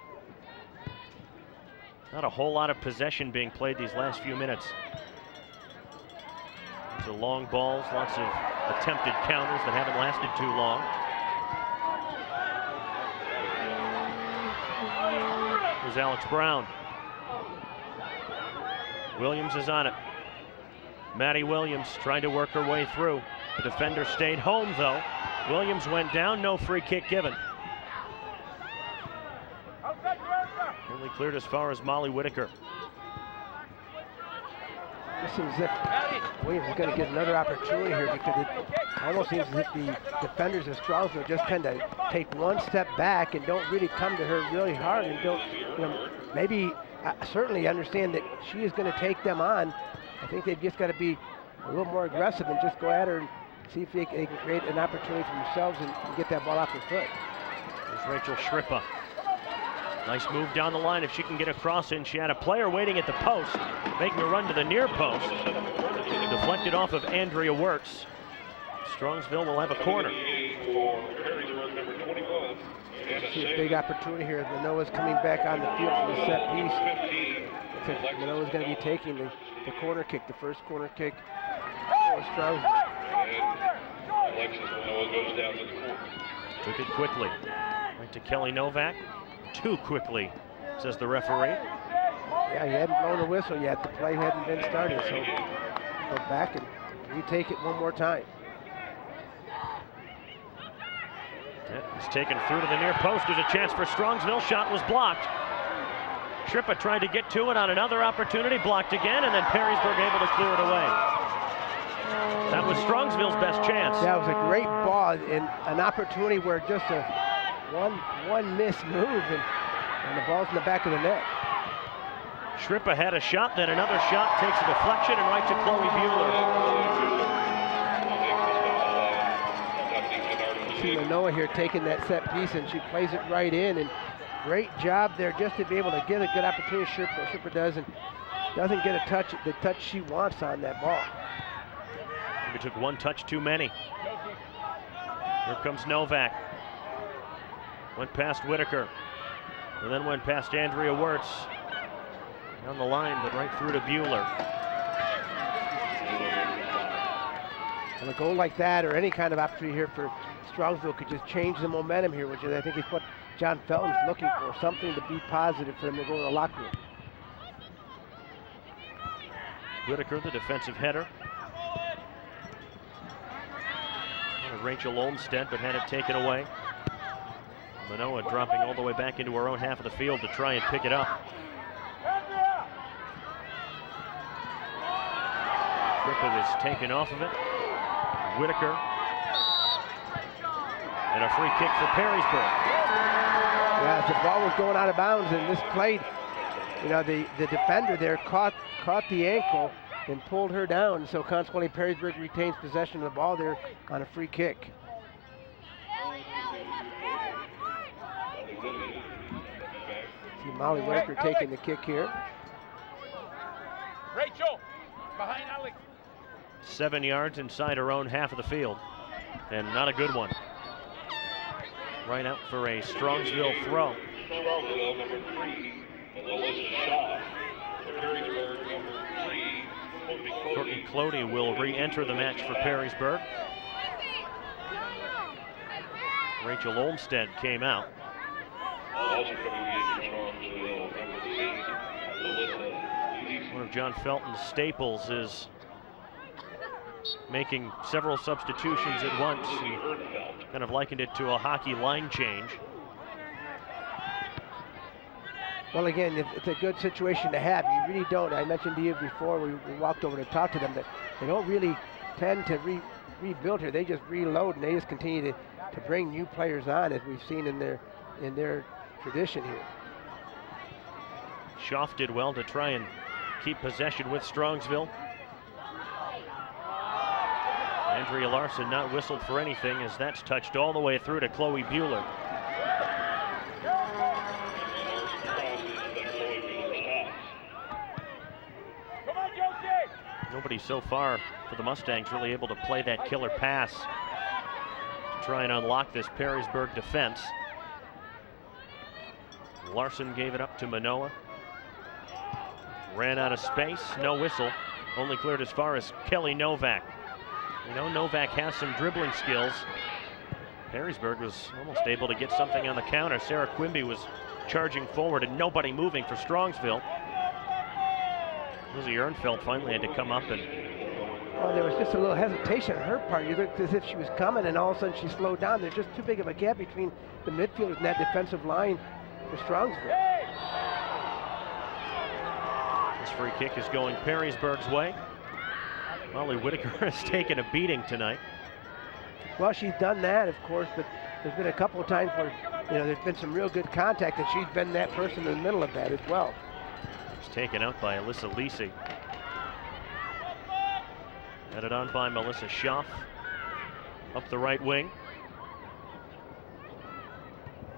Not a whole lot of possession being played these last few minutes. Lots of long balls, lots of attempted counters that haven't lasted too long. Here's Alex Brown. Williams is on it. Maddie Williams trying to work her way through. The defender stayed home, though. Williams went down, no free kick given. Only cleared as far as Molly Whitaker. It seems as if Williams is going to get another opportunity here because it almost seems as if the defenders of Strongsville just tend to take one step back and don't really come to her really hard and don't, maybe certainly understand that she is going to take them on. I think they've just got to be a little more aggressive and just go at her and see if they can create an opportunity for themselves and get that ball off her foot. There's Rachel Shrippa. Nice move down the line if she can get across in. She had a player waiting at the post, making a run to the near post. Deflected off of Andrea Wertz. Strongsville will have a corner. See a big opportunity here. Manoa's coming back on the field for the set piece. Manoa's going to be taking the corner kick, the first corner kick for Strongsville. Took it quickly. Right to Kelly Novak. Too quickly, says the referee. Yeah, he hadn't blown the whistle yet. The play hadn't been started, so go back and retake it one more time. It's taken through to the near post. There's a chance for Strongsville. Shot was blocked. Shrippa tried to get to it on another opportunity, blocked again, and then Perrysburg able to clear it away. That was Strongsville's best chance. That was a great ball and an opportunity where just a one missed move and the ball's in the back of the net. Shrippa had a shot, then another shot, takes a deflection and right to Chloe Bueller. You see Manoa here taking that set piece and she plays it right in, and great job there just to be able to get a good opportunity. Shrippa does, and doesn't get the touch she wants on that ball. We took one touch too many. Here comes Novak. Went past Whitaker, and then went past Andrea Wirtz. On the line, but right through to Bueller. And a goal like that, or any kind of opportunity here for Strongsville, could just change the momentum here, which is, I think, is what John Felton's looking for, something to be positive for them to go to the locker room. Whitaker, the defensive header. Rachel Olmstead, but had it taken away. Manoa dropping all the way back into her own half of the field to try and pick it up. Crippa was taken off of it. Whitaker. And a free kick for Perrysburg. Yeah, as the ball was going out of bounds and this played, you know, the defender there caught the ankle and pulled her down. So consequently, Perrysburg retains possession of the ball there on a free kick. See Molly Whitaker taking the kick here. Rachel, behind Alex. 7 yards inside her own half of the field. And not a good one. Right out for a Strongsville throw. Strongsville, number 3, Melissa Shaw. Perrysburg, number 3, Courtney Clody will re-enter the match for Perrysburg. Rachel Olmstead came out. Also coming in for Strongsville, number 8, Melissa. One of John Felton's staples is making several substitutions at once. He kind of likened it to a hockey line change. Well, again, it's a good situation to have. You really don't. I mentioned to you before we walked over to talk to them that they don't really tend to rebuild here. They just reload and they just continue to bring new players on, as we've seen in their tradition here. Schaff did well to try and keep possession with Strongsville. Andrea Larson not whistled for anything as that's touched all the way through to Chloe Bueller. Nobody so far for the Mustangs really able to play that killer pass to try and unlock this Perrysburg defense. Larson gave it up to Manoa. Ran out of space, no whistle. Only cleared as far as Kelly Novak. You know, Novak has some dribbling skills. Perrysburg was almost able to get something on the counter. Sarah Quimby was charging forward and nobody moving for Strongsville. Lizzie Ernfeld finally had to come up and... Well, there was just a little hesitation on her part. You looked as if she was coming and all of a sudden she slowed down. There's just too big of a gap between the midfielders and that defensive line for Strongsville. This free kick is going Perrysburg's way. Molly Whitaker has taken a beating tonight. Well, she's done that, of course, but there's been a couple of times where, you know, there's been some real good contact, and she's been that person in the middle of that as well. It's taken out by Alyssa Lisi. Headed on by Melissa Schaff. Up the right wing.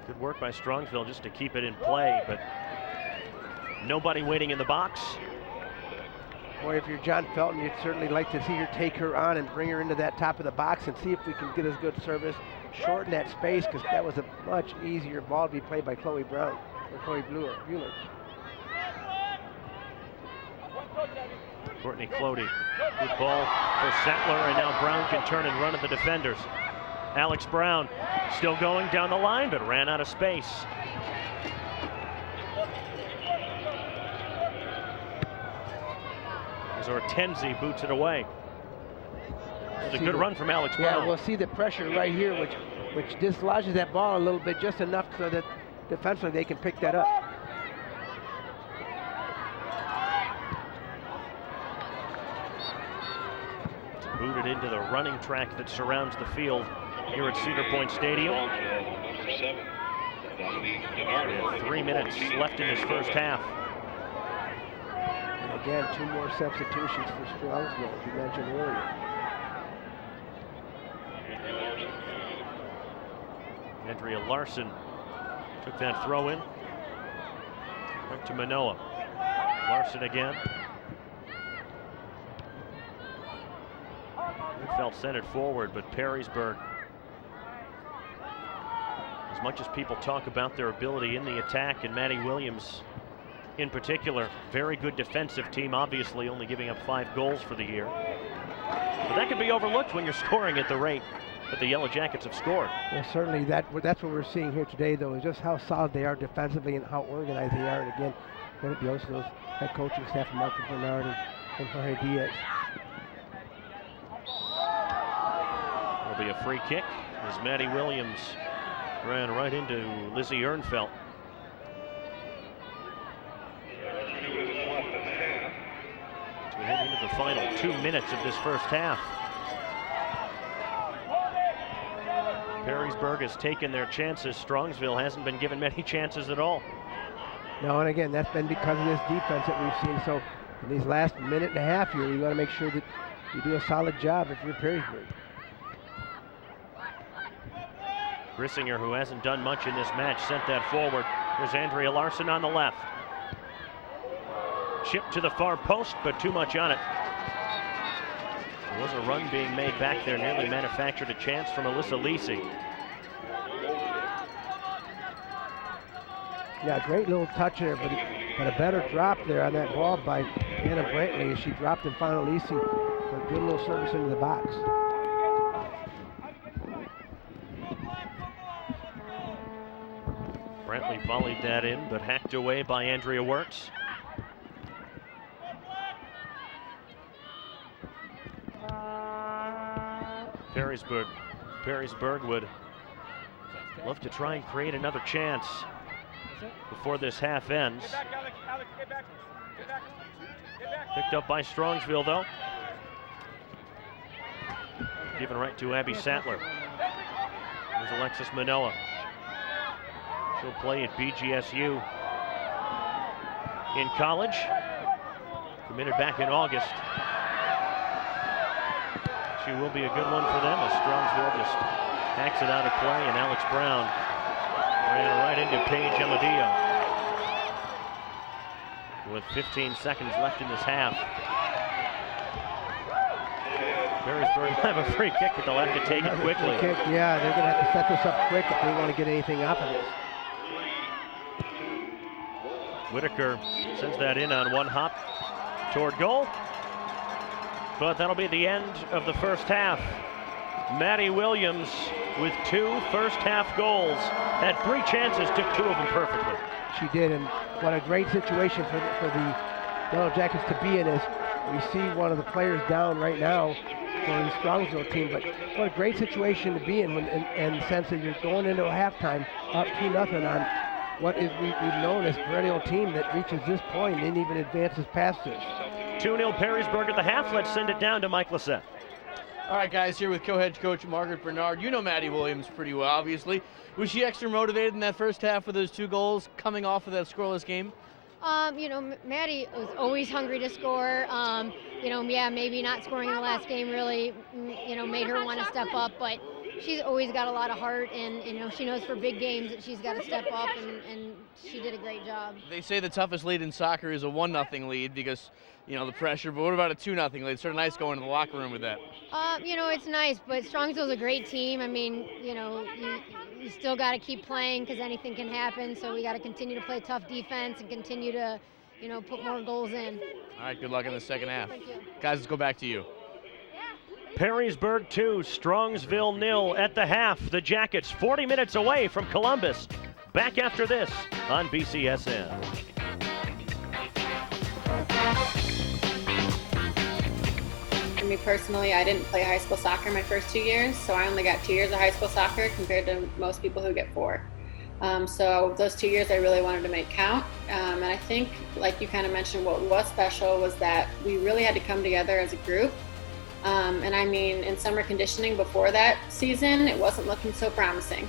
Good work by Strongsville just to keep it in play, but nobody waiting in the box. Boy, if you're John Felton, you'd certainly like to see her take her on and bring her into that top of the box and see if we can get as good service, shorten that space, because that was a much easier ball to be played by Chloe Brown, or Chloe Bueller. Courtney Clody, good ball for Settler, and now Brown can turn and run at the defenders. Alex Brown still going down the line, but ran out of space. As Hortensi boots it away. It was a good run from Alex Brown. Yeah, we'll see the pressure right here, which dislodges that ball a little bit, just enough so that defensively they can pick that up. Booted into the running track that surrounds the field here at Cedar Point Stadium. And 3 minutes left in this first half. And again, 2 more substitutions for Strongsville, as you mentioned earlier. Andrea Larson took that throw in. Went to Manoa. Larson again. Urnfelt sent it forward, but Perrysburg, as much as people talk about their ability in the attack, and Maddie Williams in particular, very good defensive team, obviously only giving up 5 goals for the year. But that could be overlooked when you're scoring at the rate that the Yellow Jackets have scored. Well, certainly that's what we're seeing here today, though, is just how solid they are defensively and how organized they are. And again, credit goes to those head coaching staff of Marcus Bernard and Jorge Diaz. It'll be a free kick as Maddie Williams ran right into Lizzie Urnfelt. As we head into the final 2 minutes of this first half. Perrysburg has taken their chances. Strongsville hasn't been given many chances at all. No, and again, that's been because of this defense that we've seen. So in these last minute and a half here, you got to make sure that you do a solid job if you're Perrysburg. Grissinger, who hasn't done much in this match, sent that forward. There's Andrea Larson on the left. Chip to the far post, but too much on it. There was a run being made back there, nearly manufactured a chance from Alyssa Lisi. Yeah, great little touch there, but a better drop there on that ball by Anna Brantley as she dropped and found Lisi for a good little service into the box. Brantley volleyed that in, but hacked away by Andrea Wirtz. Perrysburg would love to try and create another chance before this half ends. Picked up by Strongsville, though. Given right to Abby Sattler. There's Alexis Manoa. She'll play at BGSU in college. Committed back in August. She will be a good one for them as Strongsville just hacks it out of play, and Alex Brown ran right into Paige Amadio with 15 seconds left in this half. Perrysburg have a free kick, but they'll have to take it quickly. Kick, yeah, they're going to have to set this up quick if they want to get anything off of this. Whitaker sends that in on one hop toward goal. But that'll be the end of the first half. Maddie Williams with 2 first-half goals. Had 3 chances, took 2 of them perfectly. She did, and what a great situation for the Yellow Jackets to be in as we see one of the players down right now for the Strongsville team. But what a great situation to be in and the sense that you're going into a halftime up 2-0 on what is we've known as a perennial team that reaches this point and even advances past this. 2-0 Perrysburg at the half. Let's send it down to Mike Lissette. All right, guys, here with co-head coach Margaret Bernard. You know Maddie Williams pretty well, obviously. Was she extra motivated in that first half with those 2 goals coming off of that scoreless game? You know, Maddie was always hungry to score. You know, yeah, maybe not scoring in the last game really, you know, made her want to step up, but she's always got a lot of heart, and, you know, she knows for big games that she's got to step up, and she did a great job. They say the toughest lead in soccer is a 1-0 lead because, you know, the pressure, but what about a 2-0 lead? It's sort of nice going to the locker room with that. You know, it's nice, but Strongsville's a great team. I mean, you know, you still got to keep playing because anything can happen, so we got to continue to play tough defense and continue to, you know, put more goals in. All right, good luck in the second half. Thank you. Guys, let's go back to you. Perrysburg 2, Strongsville 0 at the half. The Jackets 40 minutes away from Columbus. Back after this on BCSN. For me personally, I didn't play high school soccer my first 2 years, so I only got 2 years of high school soccer compared to most people who get 4. So those 2 years I really wanted to make count. And I think, like you kind of mentioned, what was special was that we really had to come together as a group. And I mean, in summer conditioning before that season, it wasn't looking so promising.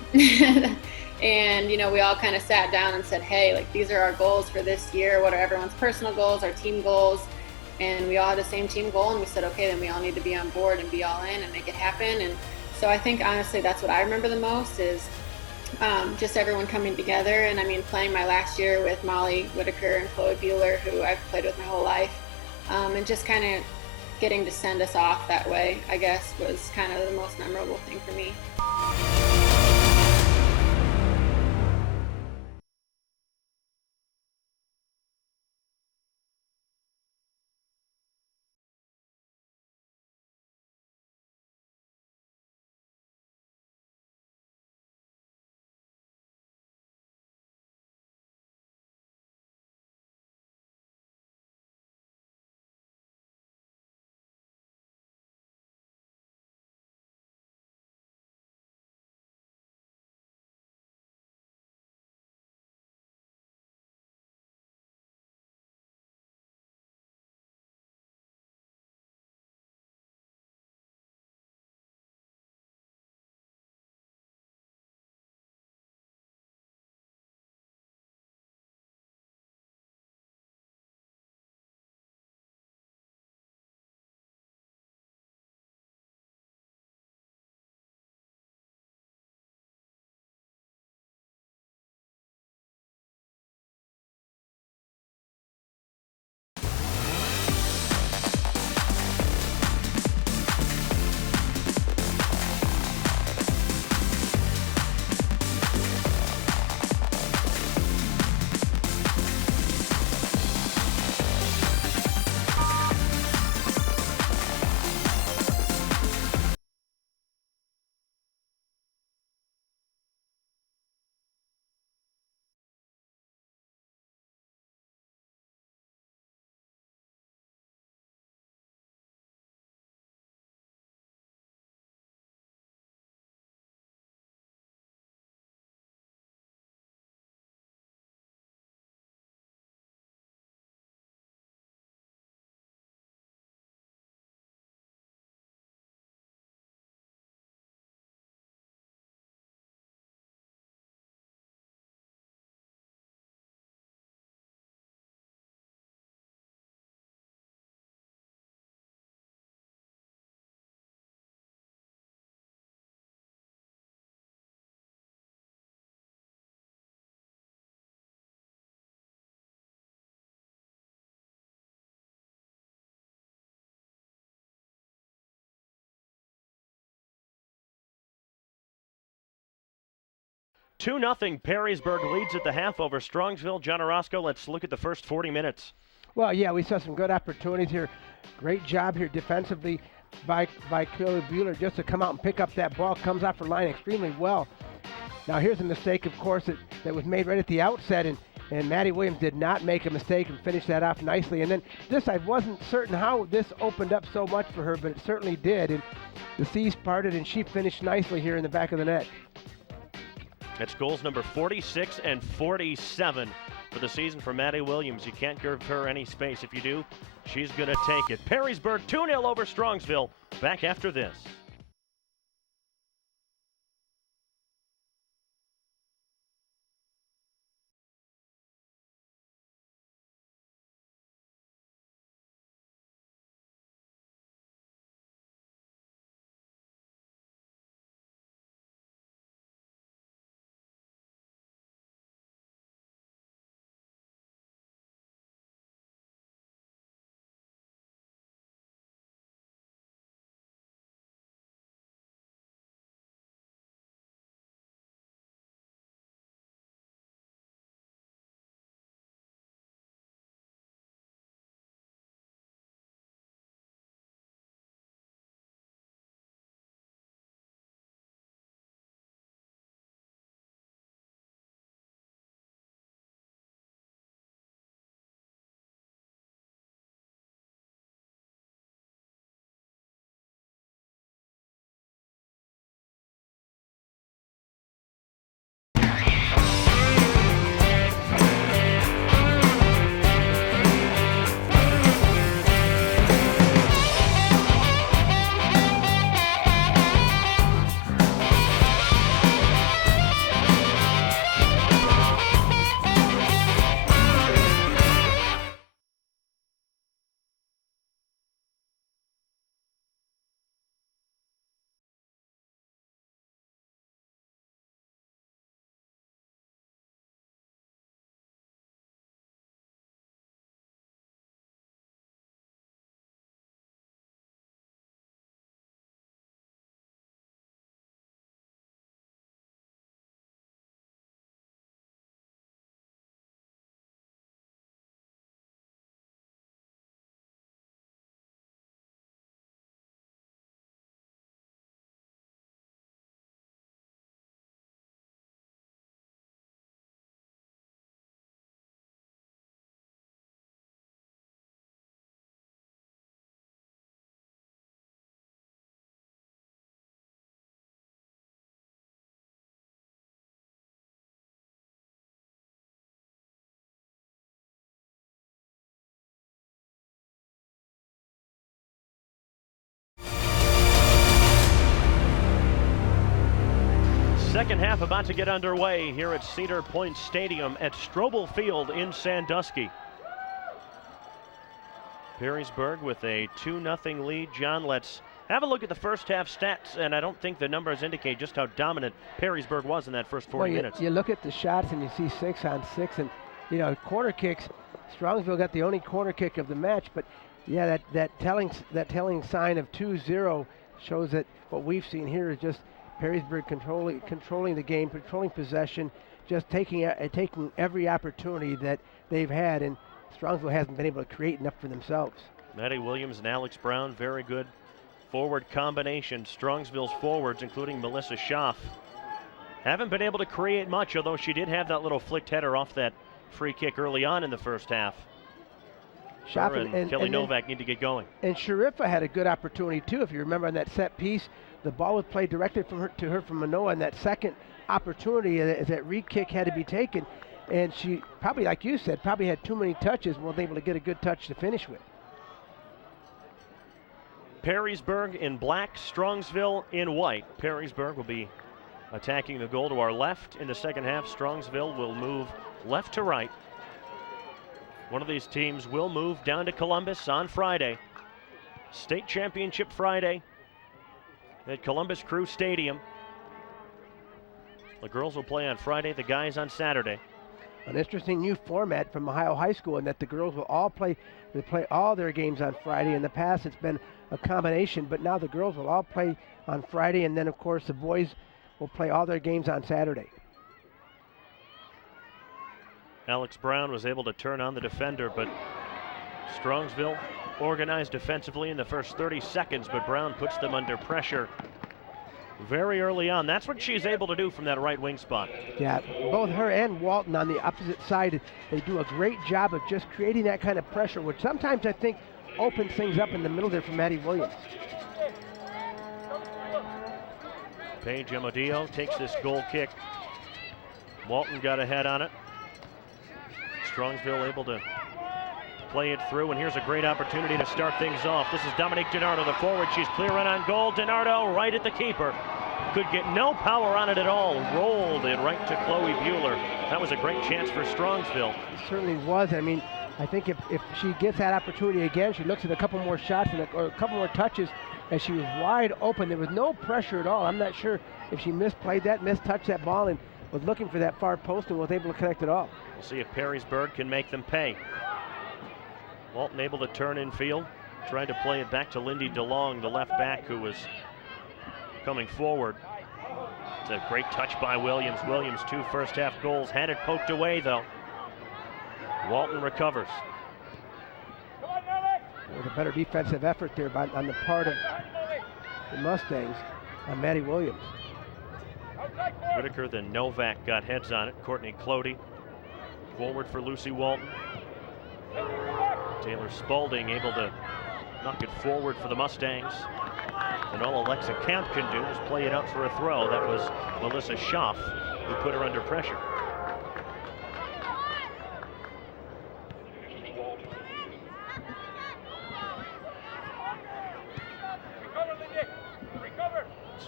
And, you know, we all kind of sat down and said, hey, like, these are our goals for this year. What are everyone's personal goals, our team goals? And we all had the same team goal, and we said, okay, then we all need to be on board and be all in and make it happen. And so I think, honestly, that's what I remember the most is just everyone coming together. And I mean, playing my last year with Molly Whitaker and Chloe Bueller, who I've played with my whole life, and just kind of getting to send us off that way, I guess, was kind of the most memorable thing for me. Two 0 Perrysburg leads at the half over Strongsville. John Orozco, let's look at the first 40 minutes. Well, yeah, we saw some good opportunities here. Great job here defensively by Kayla Bueller just to come out and pick up that ball. Comes off her line extremely well. Now here's a mistake, of course, that was made right at the outset, and Maddie Williams did not make a mistake and finished that off nicely. And then this, I wasn't certain how this opened up so much for her, but it certainly did. And the seas parted, and she finished nicely here in the back of the net. It's goals number 46 and 47 for the season for Maddie Williams. You can't give her any space. If you do, she's going to take it. Perrysburg 2-0 over Strongsville. Back after this. second half about to get underway here at Cedar Point Stadium at Strongsville Field in Sandusky. Perrysburg with a 2-0 lead. John, let's have a look at the first half stats, and I don't think the numbers indicate just how dominant Perrysburg was in that first 40 minutes. You look at the shots and you see 6 on 6, and corner kicks. Strongsville got the only corner kick of the match, but yeah, that telling sign of 2-0 shows that what we've seen here is just Perrysburg controlling the game, controlling possession, just taking every opportunity that they've had, and Strongsville hasn't been able to create enough for themselves. Maddie Williams and Alex Brown, very good forward combination. Strongsville's forwards, including Melissa Schaff, haven't been able to create much, although she did have that little flicked header off that free kick early on in the first half. Schaff and Kelly Novak need to get going. And Sharifa had a good opportunity too. If you remember on that set piece, the ball was played directly to her from Manoa, and that second opportunity, that read kick had to be taken. And she probably, like you said, probably had too many touches and wasn't able to get a good touch to finish with. Perrysburg in black, Strongsville in white. Perrysburg will be attacking the goal to our left in the second half. Strongsville will move left to right. One of these teams will move down to Columbus on Friday. State Championship Friday at Columbus Crew Stadium. The girls will play on Friday, the guys on Saturday. An interesting new format from Ohio High School in that the girls will all play all their games on Friday. In the past, it's been a combination, but now the girls will all play on Friday, and then, of course, the boys will play all their games on Saturday. Alex Brown was able to turn on the defender, but Strongsville organized defensively in the first 30 seconds, but Brown puts them under pressure very early on. That's what she's able to do from that right wing spot. Yeah, both her and Walton on the opposite side, they do a great job of just creating that kind of pressure, which sometimes I think opens things up in the middle there for Maddie Williams. Paige Amadillo takes this goal kick. Walton got a head on it. Strongsville able to play it through, and here's a great opportunity to start things off. This is Dominique DiNardo, the forward. She's clear run on goal. DiNardo right at the keeper. Could get no power on it at all. Rolled it right to Chloe Bueller. That was a great chance for Strongsville. It certainly was. I mean, I think if she gets that opportunity again, she looks at a couple more shots or a couple more touches, and she was wide open. There was no pressure at all. I'm not sure if she misplayed that, mistouched that ball, and was looking for that far post and was able to connect it all. We'll see if Perrysburg can make them pay. Walton able to turn in field, tried to play it back to Lindy DeLong, the left back, who was coming forward. It's a great touch by Williams. Williams, 2 first half goals, had it poked away though. Walton recovers. There was a better defensive effort there on the part of the Mustangs on Maddie Williams. Whitaker, then Novak got heads on it. Courtney Clody forward for Lucy Walton. Taylor Spalding able to knock it forward for the Mustangs. And all Alexa Camp can do is play it out for a throw. That was Melissa Schaff who put her under pressure.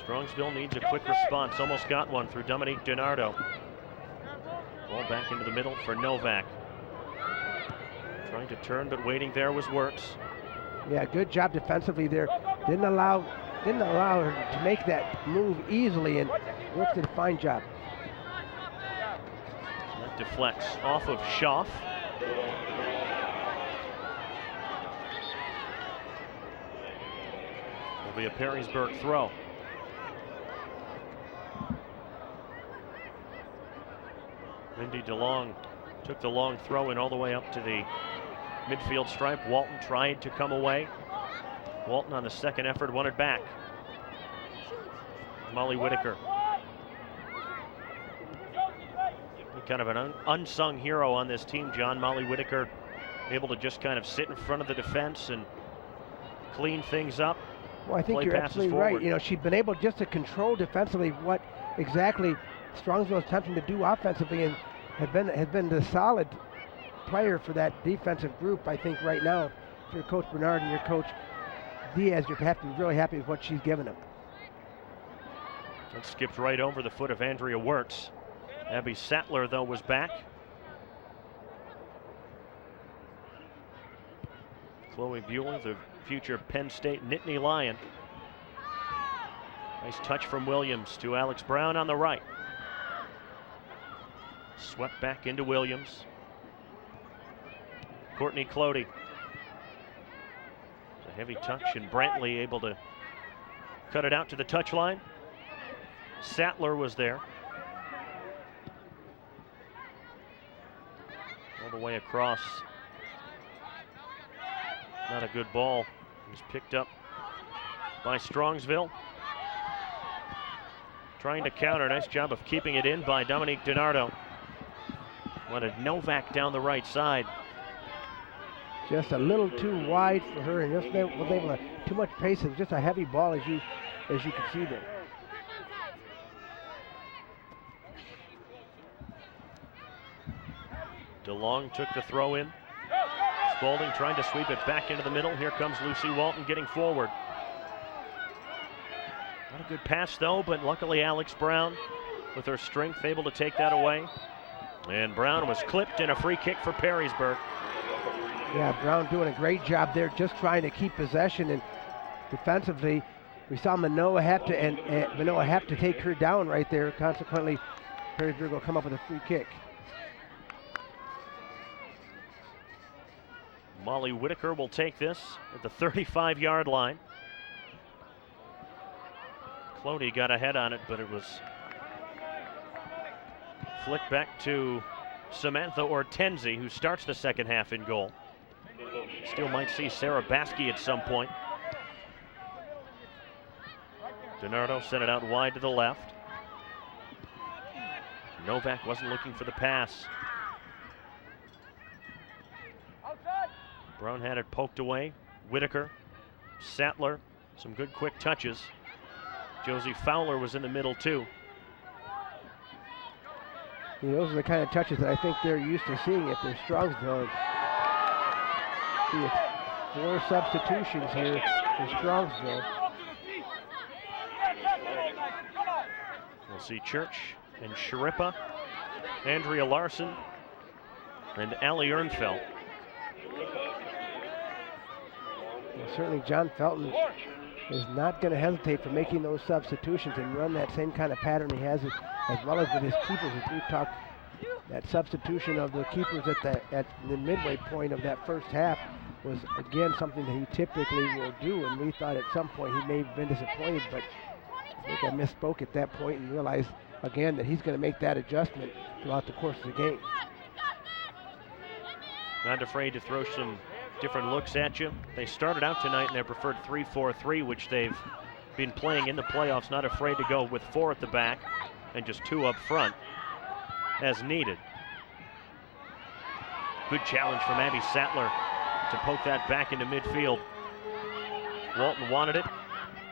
Strongsville needs a quick response. Almost got one through Dominique DiNardo. Ball back into the middle for Novak. Trying to turn, but waiting there was Works. Yeah, good job defensively there. Didn't allow her to make that move easily, and Works did a fine job. That deflects off of Schaff. Will be a Perrysburg throw. Lindy DeLong took the long throw in all the way up to the midfield stripe. Walton tried to come away. Walton on the second effort won it back. Molly Whitaker. Kind of an unsung hero on this team, John. Molly Whitaker able to just kind of sit in front of the defense and clean things up. Well, I think you're absolutely right. You know, she'd been able just to control defensively what exactly Strongsville is attempting to do offensively, and had been the solid player for that defensive group. I think right now, if you're Coach Bernard and your Coach Diaz, you have to be really happy with what she's given them. That skipped right over the foot of Andrea Wirtz. Abby Sattler, though, was back. Chloe Bueller, the future Penn State Nittany Lion. Nice touch from Williams to Alex Brown on the right. Swept back into Williams. Courtney Clody. A heavy touch, and Brantley able to cut it out to the touchline. Sattler was there. All the way across. Not a good ball. It was picked up by Strongsville. Trying to counter. Nice job of keeping it in by Dominique DiNardo. Wanted Novak down the right side. Just a little too wide for her, and just was able to too much pace. It was just a heavy ball, as you can see there. DeLong took the throw in. Spalding trying to sweep it back into the middle. Here comes Lucy Walton getting forward. Not a good pass though, but luckily Alex Brown, with her strength, able to take that away. And Brown was clipped, and a free kick for Perrysburg. Yeah, Brown doing a great job there, just trying to keep possession, and defensively, we saw Manoa have to take her down right there. Consequently, Perrysburg will come up with a free kick. Molly Whitaker will take this at the 35-yard line. Clody got ahead on it, but it was flicked back to Samantha Ortenzi, who starts the second half in goal. Still might see Sarah Baskey at some point. DiNardo sent it out wide to the left. Novak wasn't looking for the pass. Brown had it poked away. Whitaker, Sattler, some good quick touches. Josie Fowler was in the middle too. Yeah, those are the kind of touches that I think they're used to seeing if they're Strongsville. See, 4 substitutions here for Strongsville. We'll see Church and Sharippa, Andrea Larson, and Allie Ernfeld. Certainly John Felton is not going to hesitate for making those substitutions and run that same kind of pattern he has, as well as with his keepers. As we've talked, that substitution of the keepers at the midway point of that first half was, again, something that he typically will do, and we thought at some point he may have been disappointed, but I think I misspoke at that point and realized, again, that he's going to make that adjustment throughout the course of the game. Not afraid to throw some different looks at you. They started out tonight in their preferred 3-4-3, which they've been playing in the playoffs. Not afraid to go with 4 at the back and just 2 up front as needed. Good challenge from Abby Sattler to poke that back into midfield. Walton wanted it.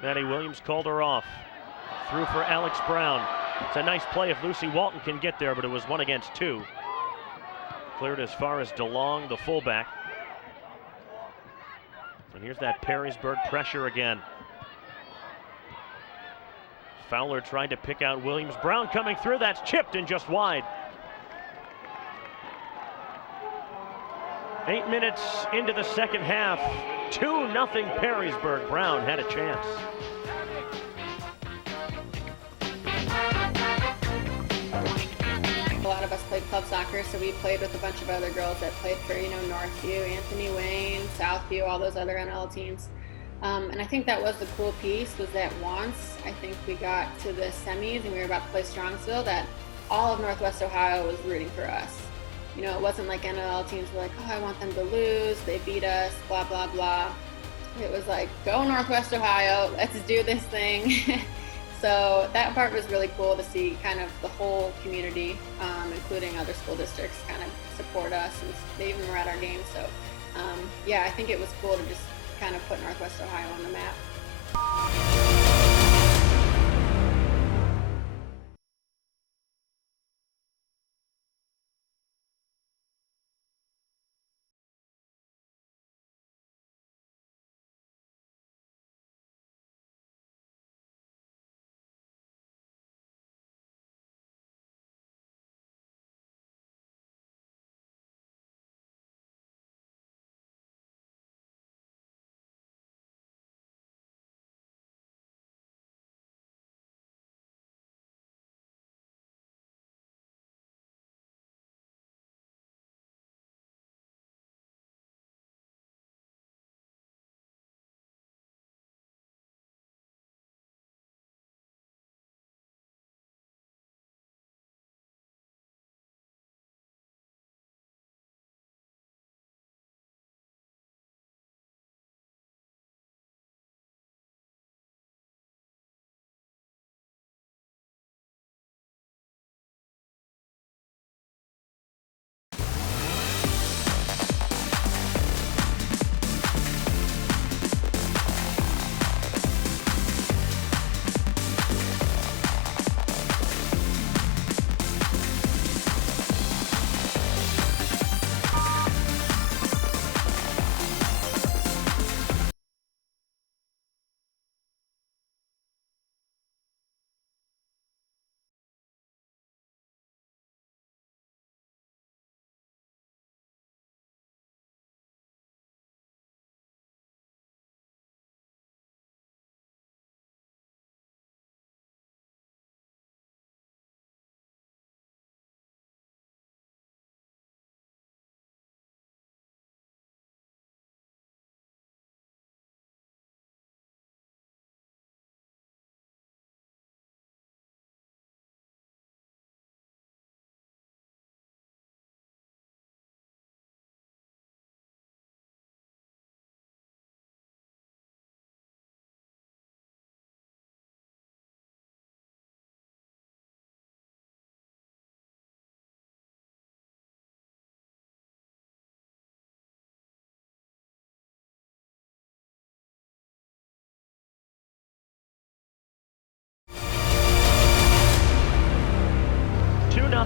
Maddie Williams called her off. Through for Alex Brown. It's a nice play if Lucy Walton can get there, but it was 1 against 2. Cleared as far as DeLong, the fullback. And here's that Perrysburg pressure again. Fowler tried to pick out Williams. Brown coming through, that's chipped and just wide. 8 minutes into the second half, 2-0 Perrysburg. Brown had a chance. A lot of us played club soccer, so we played with a bunch of other girls that played for, Northview, Anthony Wayne, Southview, all those other NL teams. And I think that was the cool piece, was that once I think we got to the semis and we were about to play Strongsville, that all of Northwest Ohio was rooting for us. It wasn't like NL teams were like, oh, I want them to lose, they beat us, blah, blah, blah. It was like, go Northwest Ohio, let's do this thing. So that part was really cool to see kind of the whole community, including other school districts, kind of support us, and they even were at our games. So yeah, I think it was cool to just kind of put Northwest Ohio on the map.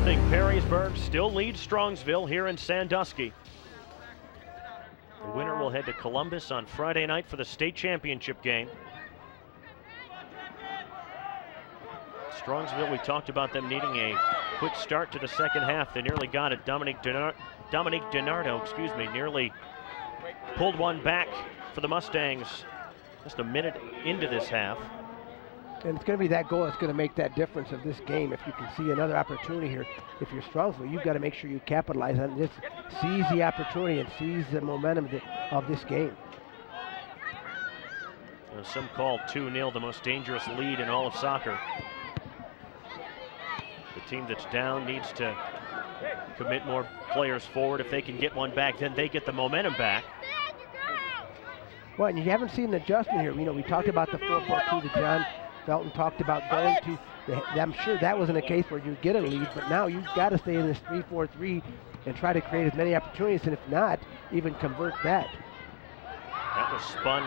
1-0. Perrysburg still leads Strongsville here in Sandusky. The winner will head to Columbus on Friday night for the state championship game. Strongsville, we talked about them needing a quick start to the second half. They nearly got it. Dominic DiNardo, nearly pulled one back for the Mustangs just a minute into this half. And it's going to be that goal that's going to make that difference of this game. If you can see another opportunity here, if you're Strongsville, you've got to make sure you capitalize on this, seize the opportunity and seize the momentum of this game. Some call 2-0 the most dangerous lead in all of soccer. The team that's down needs to commit more players forward. If they can get one back, then they get the momentum back. Well, and you haven't seen an adjustment here. You know, we talked about the 4-4-2 that John Felton talked about going to. I'm sure that wasn't a case where you get a lead, but now you've got to stay in this 3-4-3 and try to create as many opportunities, and if not, even convert that. That was spun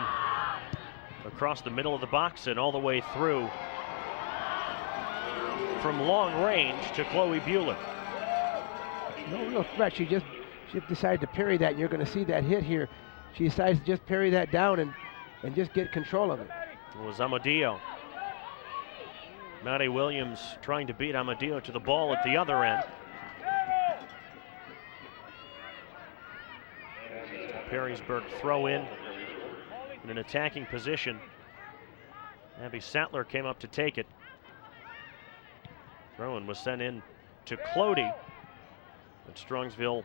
across the middle of the box and all the way through from long range to Chloe Bueller. No real threat. She decided to parry that, and you're going to see that hit here. She decides to just parry that down and just get control of it. It was Amadio. Maddie Williams trying to beat Amadio to the ball at the other end. Perrysburg throw in an attacking position. Abby Sattler came up to take it. Throw-in was sent in to Clody, but Strongsville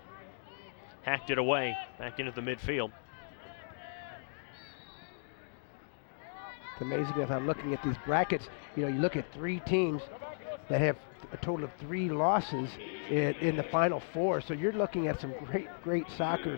hacked it away back into the midfield. It's amazing if I'm looking at these brackets. You know, you look at 3 teams that have a total of 3 losses in the Final Four. So you're looking at some great soccer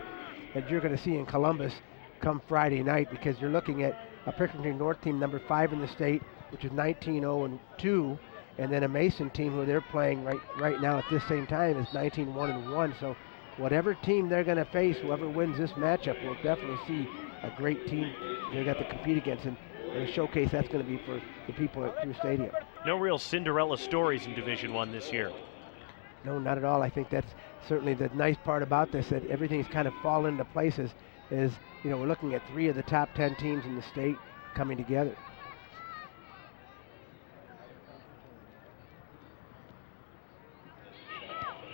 that you're going to see in Columbus come Friday night, because you're looking at a Pickerington North team, number 5 in the state, which is 19-0-2, and then a Mason team who they're playing right now at this same time is 19-1-1. So whatever team they're going to face, whoever wins this matchup, will definitely see a great team they got to compete against. And a showcase that's going to be for the people at Crew Stadium. No real Cinderella stories in Division I this year. No, not at all. I think that's certainly the nice part about this, that everything's kind of fallen into places. Is, you know, we're looking at 3 of the top 10 teams in the state coming together.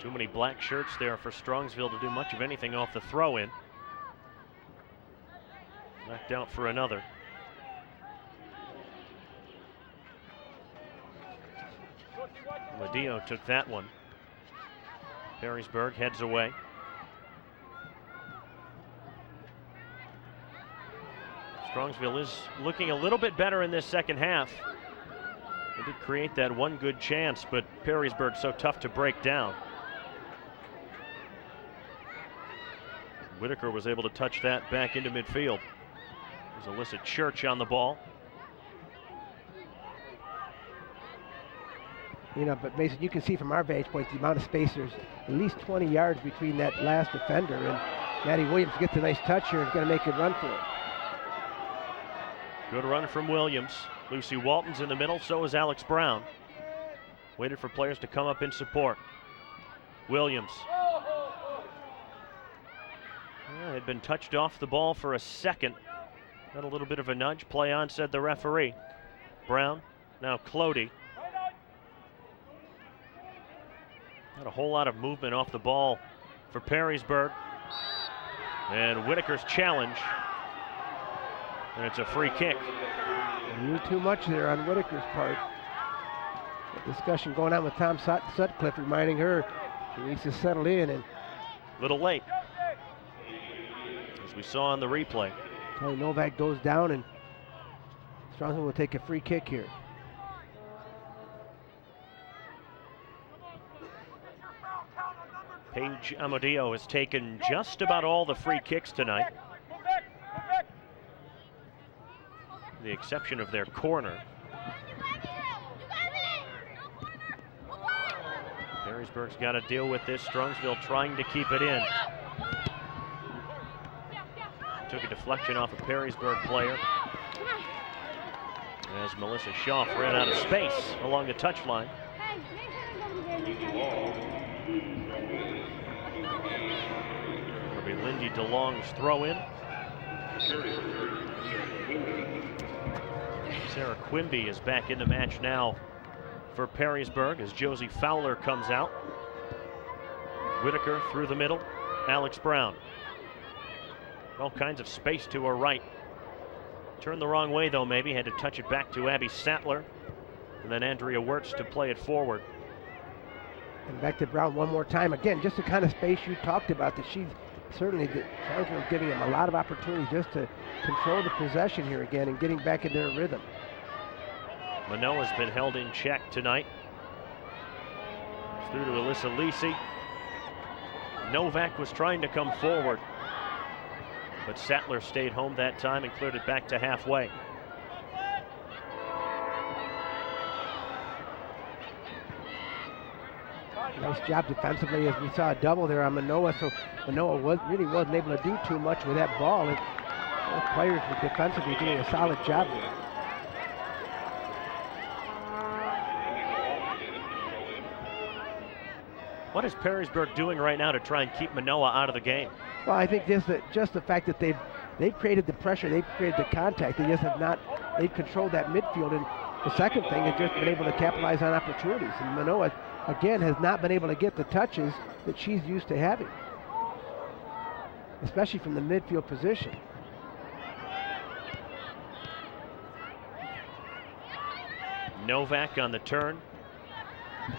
Too many black shirts there for Strongsville to do much of anything off the throw-in. Knocked out for another. Ladillo took that one. Perrysburg heads away. Strongsville is looking a little bit better in this second half. They did create that one good chance, but Perrysburg so tough to break down. Whitaker was able to touch that back into midfield. There's Alyssa Church on the ball. You know, but Mason, you can see from our vantage point the amount of space. There's at least 20 yards between that last defender, and Maddie Williams gets a nice touch here and is going to make a run for it. Good run from Williams. Lucy Walton's in the middle, so is Alex Brown. Waited for players to come up in support. Williams. Had been touched off the ball for a second. Got a little bit of a nudge. Play on, said the referee. Brown, now Clody. Not a whole lot of movement off the ball for Perrysburg. And Whitaker's challenge. And it's a free kick. A little too much there on Whitaker's part. A discussion going on with Tom Sutcliffe, reminding her she needs to settle in. And little late, as we saw on the replay. Kelly Novak goes down, and Strongsville will take a free kick here. Paige Amadio has taken just about all the free kicks tonight. The exception of their corner. Perrysburg's got to deal with this. Strongsville trying to keep it in. Took a deflection off a Perrysburg player as Melissa Schaff ran out of space along the touchline. Cindy DeLong's throw in. Sarah Quimby is back in the match now for Perrysburg as Josie Fowler comes out. Whitaker through the middle. Alex Brown. All kinds of space to her right. Turned the wrong way though, maybe. Had to touch it back to Abby Sattler. And then Andrea Wirtz to play it forward. And back to Brown one more time. Again, just the kind of space you talked about that she's certainly giving him a lot of opportunities just to control the possession here again and getting back into their rhythm. Manoa's been held in check tonight. It's through to Alyssa Lisi. Novak was trying to come forward, but Sattler stayed home that time and cleared it back to halfway. Nice job defensively as we saw a double there on Manoa, so Manoa really wasn't able to do too much with that ball. And both players were defensively doing a solid job there. What is Perrysburg doing right now to try and keep Manoa out of the game? Well, I think just the fact that they've created the pressure, they've created the contact, they've controlled that midfield. And the second thing is just been able to capitalize on opportunities. And Manoa, again, has not been able to get the touches that she's used to having, especially from the midfield position. Novak on the turn.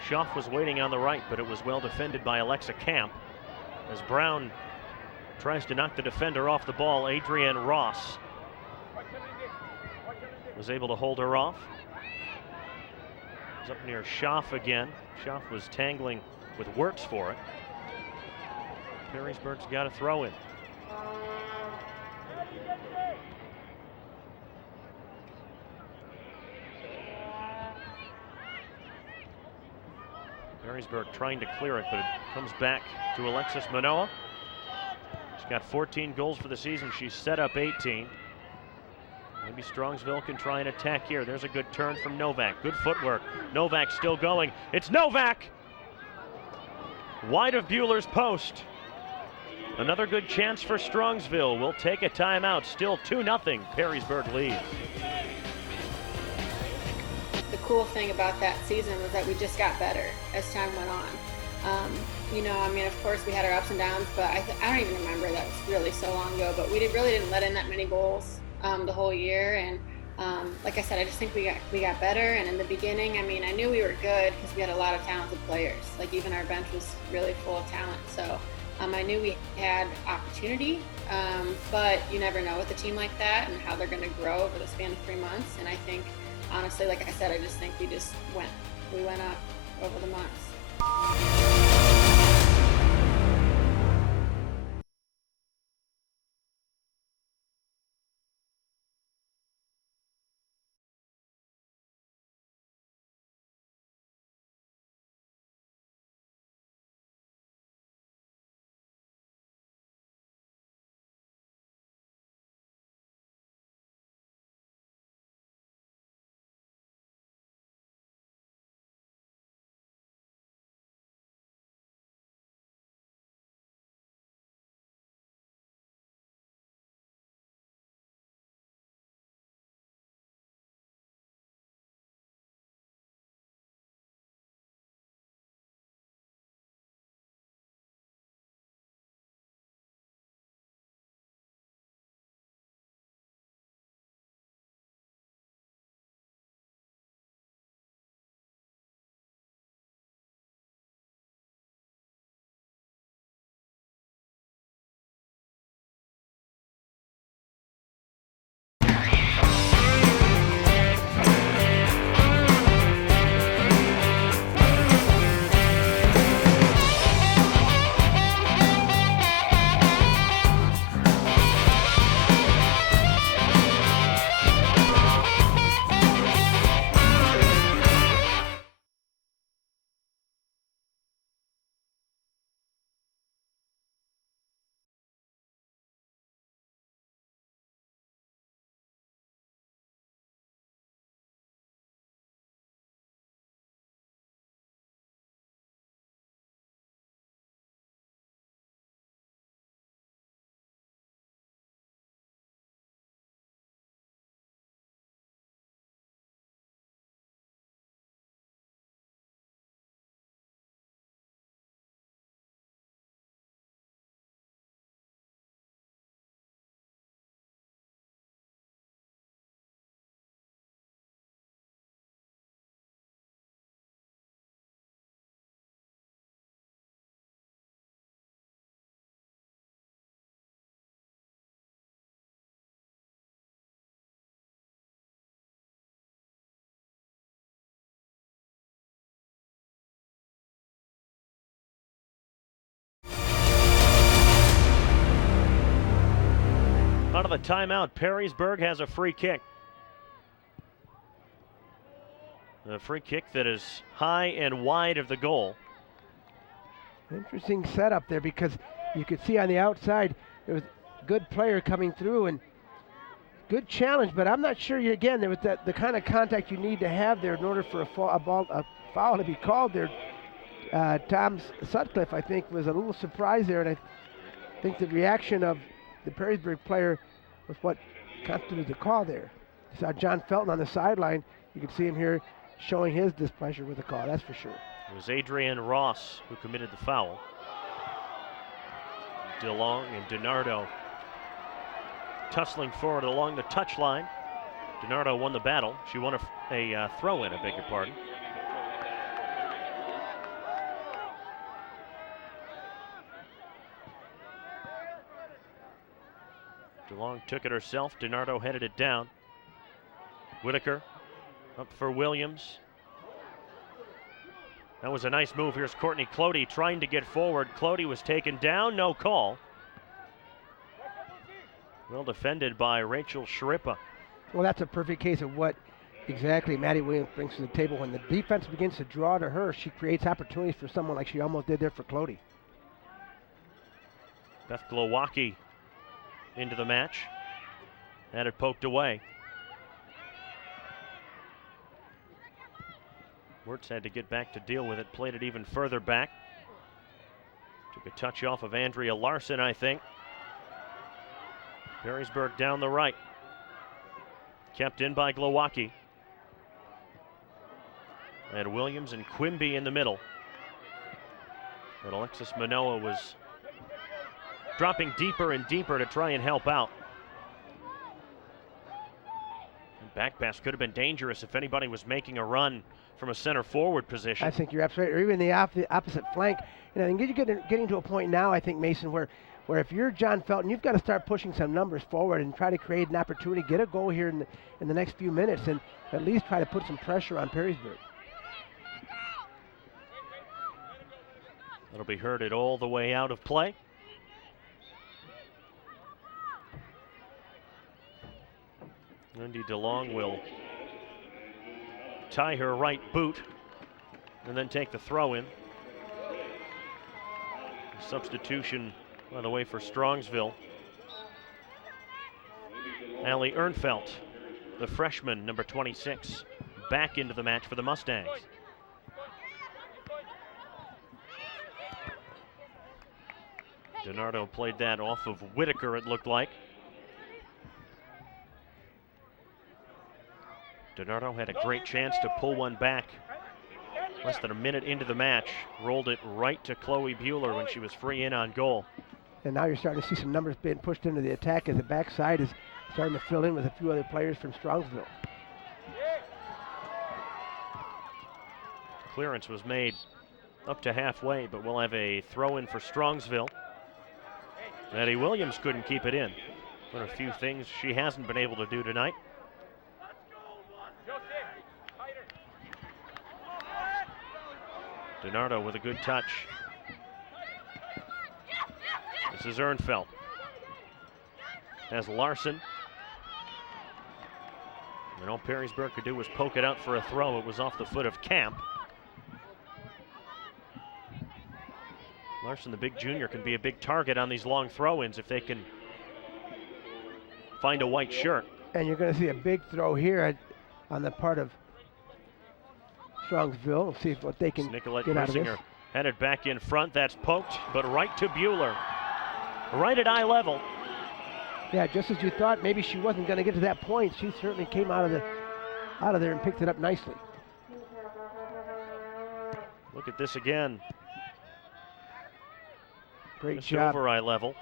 Schaff was waiting on the right, but it was well defended by Alexa Camp. As Brown tries to knock the defender off the ball, Adrienne Ross was able to hold her off. It's up near Schaff again. Schaff was tangling with Wirtz for it. Perrysburg's got a throw in. Perrysburg trying to clear it, but it comes back to Alexis Manoa. She's got 14 goals for the season. She's set up 18. Maybe Strongsville can try and attack here. There's a good turn from Novak. Good footwork. Novak still going. It's Novak! Wide of Bueller's post. Another good chance for Strongsville. We'll take a timeout. Still 2-0. Perrysburg leads. The cool thing about that season was that we just got better as time went on. You know, I mean, of course we had our ups and downs, but I don't even remember, that was really so long ago, but we really didn't let in that many goals the whole year. And like I said, I just think we got better. And in the beginning, I mean, I knew we were good because we had a lot of talented players. Like even our bench was really full of talent. So I knew we had opportunity, but you never know with a team like that and how they're going to grow over the span of 3 months. And I think, honestly, like I said, I just think we went up over the months. Out of the timeout, Perrysburg has a free kick. A free kick that is high and wide of the goal. Interesting setup there, because you could see on the outside there was a good player coming through and good challenge, but I'm not sure, again, there was the kind of contact you need to have there in order for a foul to be called there. Tom Sutcliffe, I think, was a little surprised there, and I think the reaction of the Perrysburg player was what constituted the call there. You saw John Felton on the sideline. You can see him here showing his displeasure with the call, that's for sure. It was Adrian Ross who committed the foul. DeLong and DiNardo tussling forward along the touchline. DiNardo won the battle. She won a throw-in, I beg your pardon. DeLong took it herself. DiNardo headed it down. Whitaker up for Williams. That was a nice move. Here's Courtney Clody trying to get forward. Clody was taken down, no call. Well defended by Rachel Shrippa. Well, that's a perfect case of what exactly Maddie Williams brings to the table. When the defense begins to draw to her, she creates opportunities for someone like she almost did there for Clody. Beth Glowacki into the match. Had it poked away. Wirtz had to get back to deal with it, played it even further back. Took a touch off of Andrea Larson, I think. Perrysburg down the right. Kept in by Glowacki. And Williams and Quimby in the middle. And Alexis Manoa was dropping deeper and deeper to try and help out. And back pass could have been dangerous if anybody was making a run from a center forward position. I think you're absolutely right, or even the opposite flank. And I think you're getting to a point now, I think, Mason, where if you're John Felton, you've got to start pushing some numbers forward and try to create an opportunity, get a goal here in the next few minutes, and at least try to put some pressure on Perrysburg. That'll be herded all the way out of play. Lindy DeLong will tie her right boot and then take the throw in. Substitution, by the way, for Strongsville. Allie Ernfelt, the freshman, number 26, back into the match for the Mustangs. DiNardo played that off of Whitaker, it looked like. DiNardo had a great chance to pull one back less than a minute into the match. Rolled it right to Chloe Bueller when she was free in on goal. And now you're starting to see some numbers being pushed into the attack as the backside is starting to fill in with a few other players from Strongsville. Clearance was made up to halfway, but we'll have a throw in for Strongsville. Maddie Williams couldn't keep it in. One of a few things she hasn't been able to do tonight. DiNardo with a good touch. This is Ernfelt. Has Larson. And all Perrysburg could do was poke it out for a throw. It was off the foot of Camp. Larson, the big junior, can be a big target on these long throw-ins if they can find a white shirt. And you're going to see a big throw here on the part of Strongsville. We'll see what they can Nicolette get out of this. Grisinger headed back in front. That's poked, but right to Bueller. Right at eye level. Yeah, just as you thought, maybe she wasn't going to get to that point. She certainly came out of there and picked it up nicely. Look at this again. Great Just job. over eye level.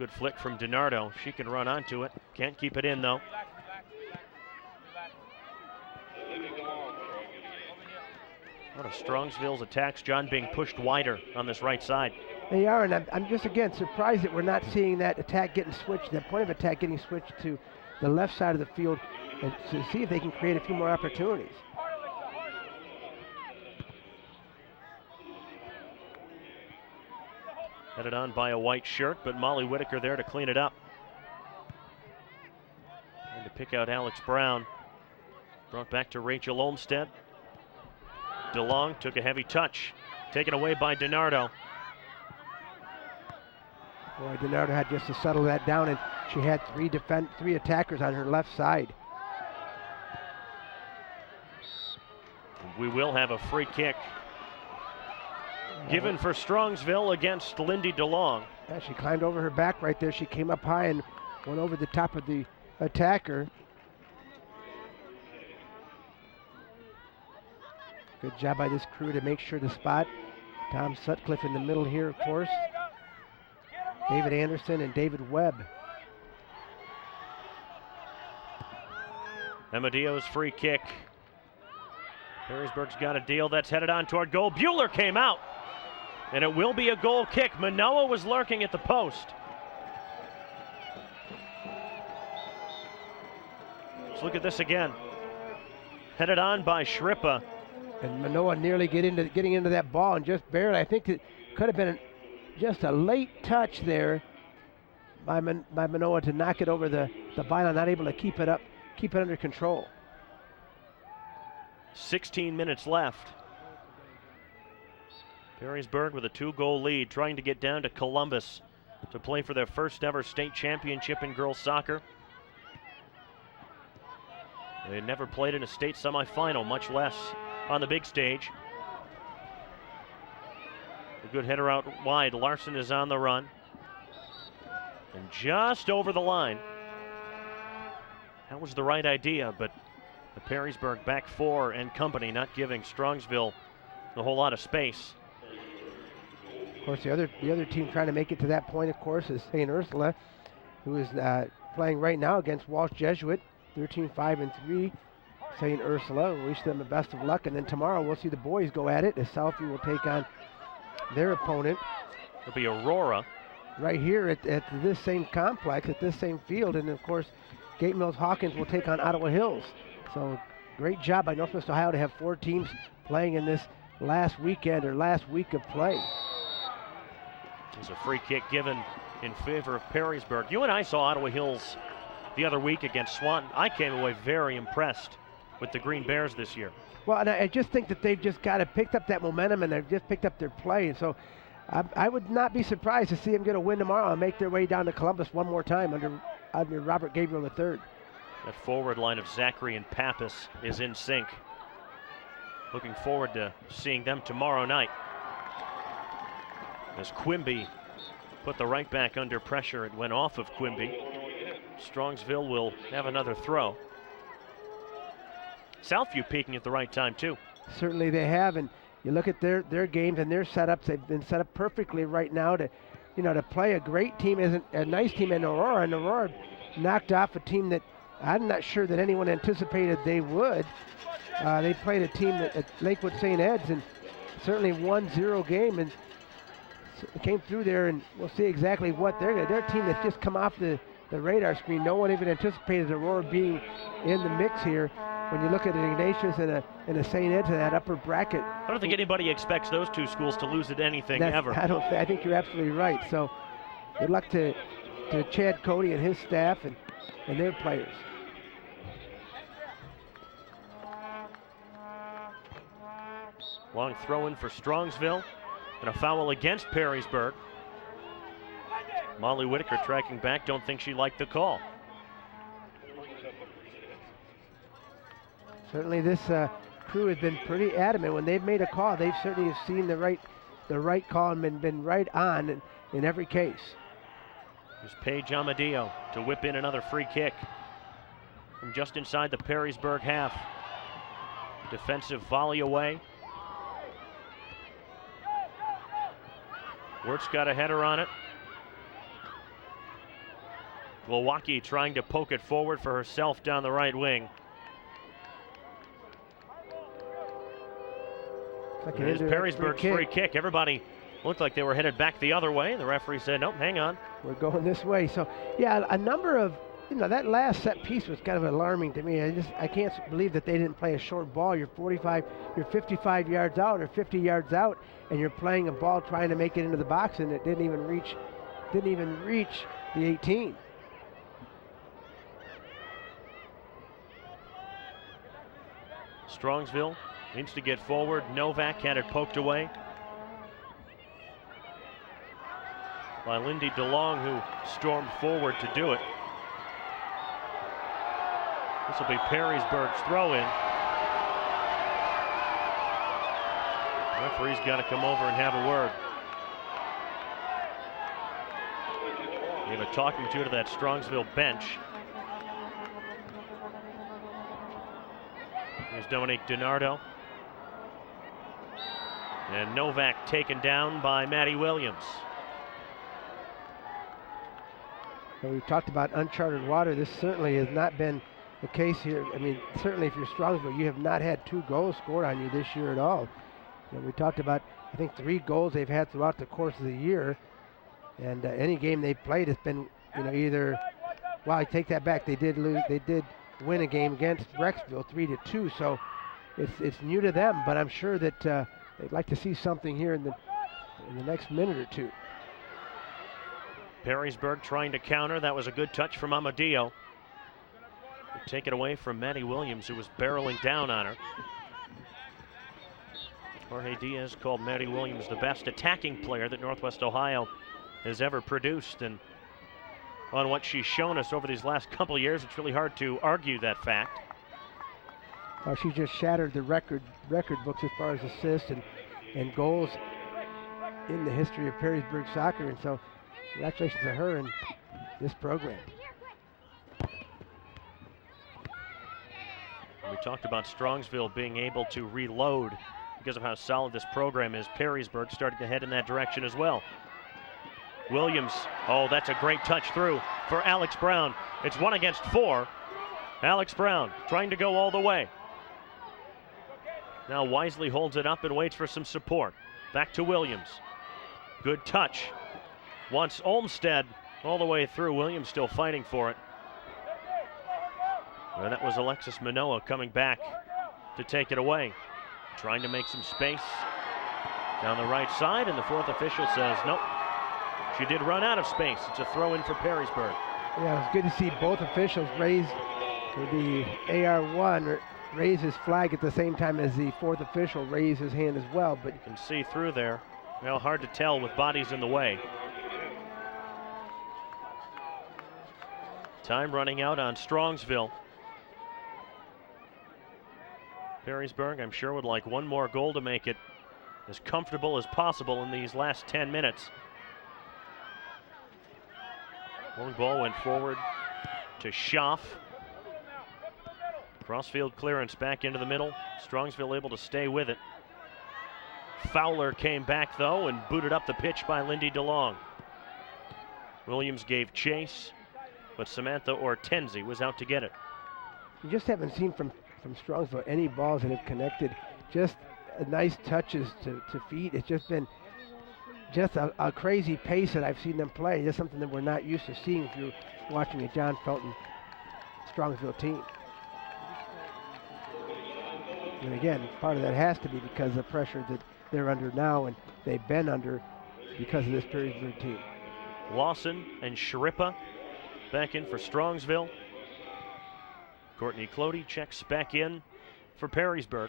Good flick from DiNardo. She can run onto it. Can't keep it in though. One of Strongsville's attacks, John, being pushed wider on this right side. They are, and I'm just again surprised that we're not seeing that attack getting switched, that point of attack getting switched to the left side of the field, and to see if they can create a few more opportunities. Headed on by a white shirt, but Molly Whitaker there to clean it up. Trying to pick out Alex Brown. Brought back to Rachel Olmstead. DeLong took a heavy touch. Taken away by DiNardo. Boy, DiNardo had just to settle that down, and she had three attackers on her left side. We will have a free kick given for Strongsville against Lindy DeLong. Yeah, she climbed over her back right there. She came up high and went over the top of the attacker. Good job by this crew to make sure to spot. Tom Sutcliffe in the middle here, of course. David Anderson and David Webb. Amadio's free kick. Perrysburg's got a deal that's headed on toward goal. Bueller came out, and it will be a goal kick. Manoa was lurking at the post. Let's look at this again. Headed on by Shrippa. And Manoa nearly getting into that ball, and just barely. I think it could have been just a late touch there by Manoa to knock it over the byline, not able to keep it under control. 16 minutes left. Perrysburg with a 2-goal lead, trying to get down to Columbus to play for their first ever state championship in girls soccer. They had never played in a state semifinal, much less on the big stage. A good header out wide. Larson is on the run. And just over the line. That was the right idea, but the Perrysburg back four and company not giving Strongsville a whole lot of space. Of course, the other team trying to make it to that point, of course, is St. Ursula, who is playing right now against Walsh Jesuit, 13-5-3. St. Ursula. We'll wish them the best of luck, and then tomorrow we'll see the boys go at it as Southview will take on their opponent. It'll be Aurora. Right here at this same complex, at this same field, and of course, Gate Mills Hawkins will take on Ottawa Hills. So great job by Northwest Ohio to have 4 teams playing in this last weekend or last week of play. There's a free kick given in favor of Perrysburg. You and I saw Ottawa Hills the other week against Swanton. I came away very impressed with the Green Bears this year. Well, and I just think that they've just got to pick up that momentum, and they've just picked up their play. And so I would not be surprised to see them get a win tomorrow and make their way down to Columbus one more time under Robert Gabriel III. That forward line of Zachary and Pappas is in sync. Looking forward to seeing them tomorrow night. As Quimby put the right back under pressure, it went off of Quimby. Strongsville will have another throw. Southview peaking at the right time too. Certainly they have, and you look at their games and their setups. They've been set up perfectly right now to play a great team, isn't a nice team in Aurora, and Aurora knocked off a team that I'm not sure that anyone anticipated they would. They played a team at Lakewood St. Ed's and certainly 1-0 game and came through there, and we'll see exactly what they're a team that's just come off the radar screen. No one even anticipated Aurora being in the mix here. When you look at an Ignatius and a St. Ed's in that upper bracket. I don't think anybody expects those two schools to lose at anything ever. I think you're absolutely right. So good luck to Chad Cody and his staff and their players. Long throw in for Strongsville and a foul against Perrysburg. Molly Whitaker tracking back. Don't think she liked the call. Certainly this crew has been pretty adamant. When they've made a call, they've certainly seen the right call and been right on in every case. Here's Paige Amadio to whip in another free kick from just inside the Perrysburg half. Defensive volley away. Wirtz got a header on it. Glowacki trying to poke it forward for herself down the right wing. There's Perrysburg's free kick. Everybody looked like they were headed back the other way. The referee said, nope, hang on. We're going this way. So, yeah, a number of You know, that last set piece was kind of alarming to me. I can't believe that they didn't play a short ball. You're 55 yards out or 50 yards out, and you're playing a ball trying to make it into the box, and it didn't even reach the 18. Strongsville needs to get forward. Novak had it poked away by Lindy DeLong, who stormed forward to do it. This will be Perrysburg's throw-in. Referee's got to come over and have a word. Gave a talking to that Strongsville bench. Here's Dominique DiNardo. And Novak taken down by Maddie Williams. So we talked about uncharted water. This certainly has not been the case here. I mean, certainly if you're Strongsville, you have not had 2 goals scored on you this year at all. You know, we talked about, I think, 3 goals they've had throughout the course of the year. And any game they've played has been, you know, either, well, I take that back. They did win a game against Brecksville 3-2. So it's new to them, but I'm sure that they'd like to see something here in the next minute or two. Perrysburg trying to counter. That was a good touch from Amadeo. Take it away from Maddie Williams, who was barreling down on her. Jorge Diaz called Maddie Williams the best attacking player that Northwest Ohio has ever produced. And on what she's shown us over these last couple of years, it's really hard to argue that fact. She just shattered the record books as far as assists and goals in the history of Perrysburg soccer. And so congratulations to her and this program. We talked about Strongsville being able to reload because of how solid this program is. Perrysburg starting to head in that direction as well. Williams, oh, that's a great touch through for Alex Brown. It's 1 against 4. Alex Brown trying to go all the way. Now Wisely holds it up and waits for some support. Back to Williams. Good touch. Wants Olmstead all the way through. Williams still fighting for it. And that was Alexis Manoa coming back to take it away. Trying to make some space down the right side, and the 4th official says nope. She did run out of space. It's a throw in for Perrysburg. Yeah, it's good to see both officials raise the AR1 raise his flag at the same time as the 4th official raised his hand as well. But you can see through there. Well, hard to tell with bodies in the way. Time running out on Strongsville. Perrysburg, I'm sure, would like one more goal to make it as comfortable as possible in these last 10 minutes. Long ball went forward to Schaff. Crossfield clearance back into the middle. Strongsville able to stay with it. Fowler came back, though, and booted up the pitch by Lindy DeLong. Williams gave chase, but Samantha Ortenzi was out to get it. You just haven't seen from Strongsville any balls that have connected. Just nice touches to feet. It's just been just a crazy pace that I've seen them play. Just something that we're not used to seeing through watching a John Felton Strongsville team. And again, part of that has to be because of the pressure that they're under now and they've been under because of this Perrysburg team. Lawson and Shrippa back in for Strongsville. Courtney Clody checks back in for Perrysburg.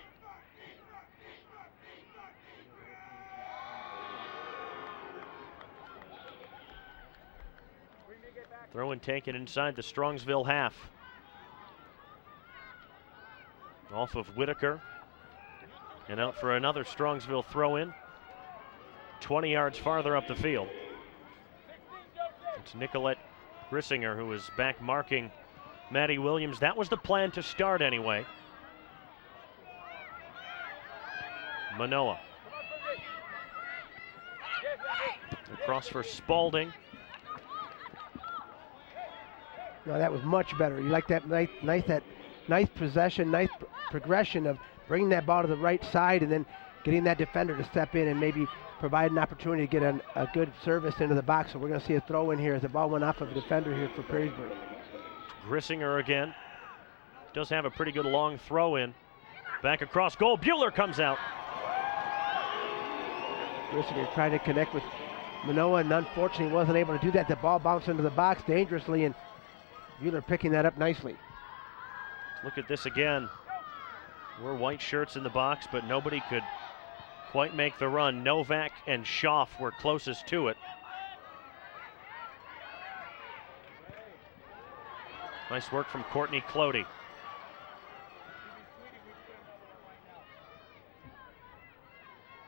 Throw and take it inside the Strongsville half. Off of Whitaker and out for another Strongsville throw in. 20 yards farther up the field. It's Nicolette Grissinger who is back marking Maddie Williams. That was the plan to start anyway. Manoa. Across for Spalding. No, that was much better. You like that nice possession, nice progression of bringing that ball to the right side and then getting that defender to step in and maybe provide an opportunity to get a good service into the box. So we're going to see a throw in here as the ball went off of a defender here for Perrysburg. Grissinger again. Does have a pretty good long throw in. Back across goal. Bueller comes out. Grissinger tried to connect with Manoa and unfortunately wasn't able to do that. The ball bounced into the box dangerously and Bueller picking that up nicely. Look at this again. We're white shirts in the box, but nobody could quite make the run. Novak and Schaff were closest to it. Nice work from Courtney Clody.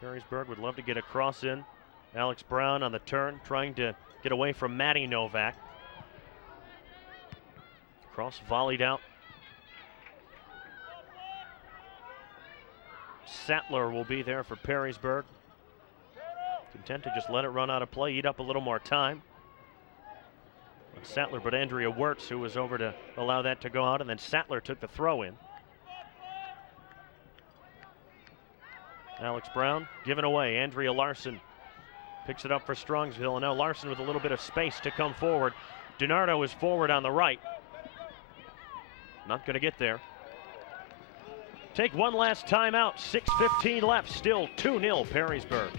Perrysburg would love to get a cross in. Alex Brown on the turn, trying to get away from Maddie Novak. Cross volleyed out. Sattler will be there for Perrysburg. Content to just let it run out of play, eat up a little more time. Not Sattler, but Andrea Wirtz, who was over to allow that to go out, and then Sattler took the throw in. Alex Brown given away. Andrea Larson picks it up for Strongsville, and now Larson with a little bit of space to come forward. DiNardo is forward on the right. Not going to get there. Take one last timeout. 6:15 left. Still 2-0 Perrysburg.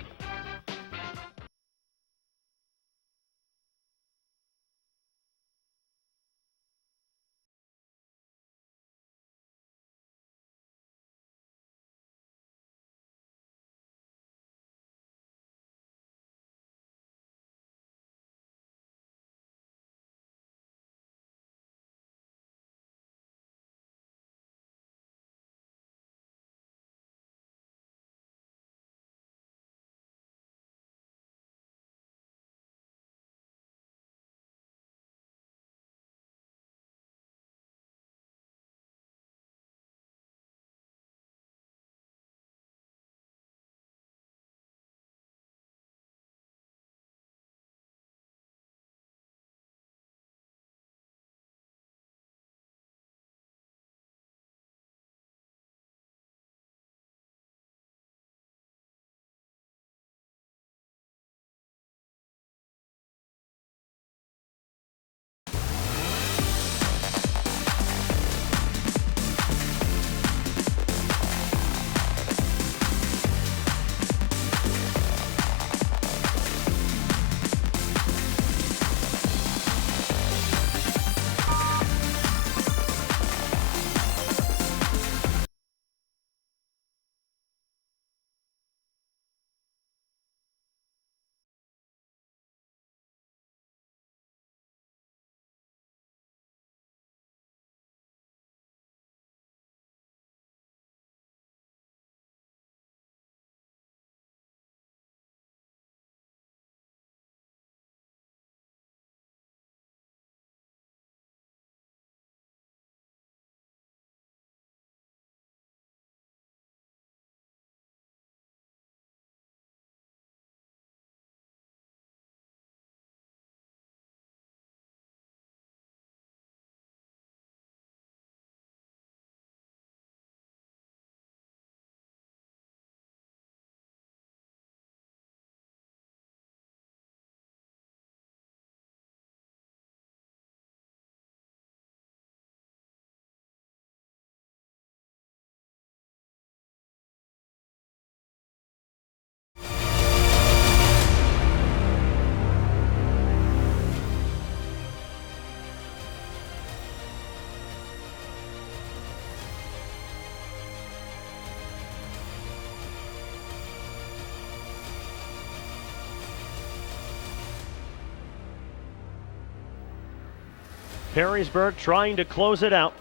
Perrysburg trying to close it out.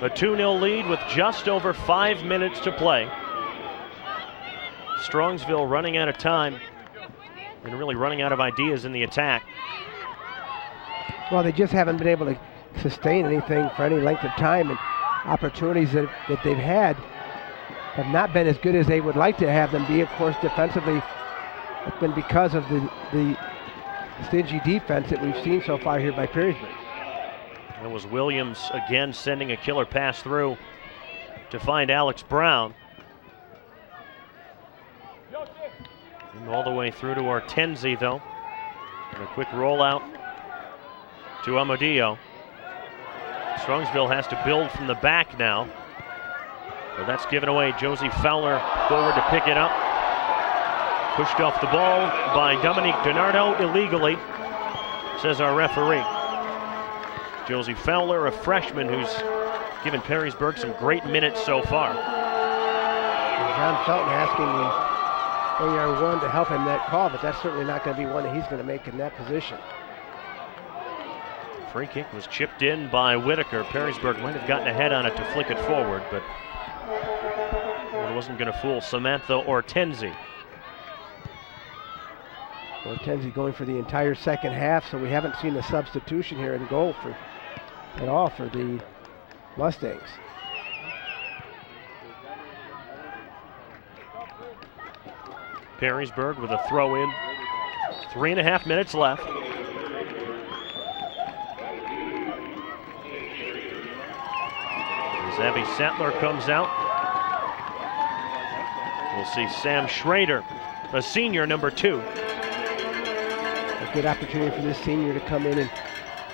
A 2-0 lead with just over 5 minutes to play. Strongsville running out of time and really running out of ideas in the attack. Well, they just haven't been able to sustain anything for any length of time, and opportunities that they've had have not been as good as they would like to have them be. Of course, defensively, it's been because of the stingy defense that we've seen so far here by Perrysburg. It was Williams again sending a killer pass through to find Alex Brown. And all the way through to Hortensi, though. And a quick rollout to Amadillo. Strongsville has to build from the back now. Well, that's given away. Josie Fowler forward to pick it up. Pushed off the ball by Dominique Donardo illegally, says our referee. Josie Fowler, a freshman who's given Perrysburg some great minutes so far. John Felton asking the AR1 to help him that call, but that's certainly not going to be one that he's going to make in that position. Free kick was chipped in by Whitaker. Perrysburg might have gotten ahead on it to flick it forward, but it wasn't going to fool Samantha Ortenzi. Ortenzi going for the entire second half, so we haven't seen a substitution here in goal at all for the Mustangs. Perrysburg with a throw in. 3.5 minutes left. As Abby Sattler comes out, we'll see Sam Schrader, a senior, number 2. A good opportunity for this senior to come in and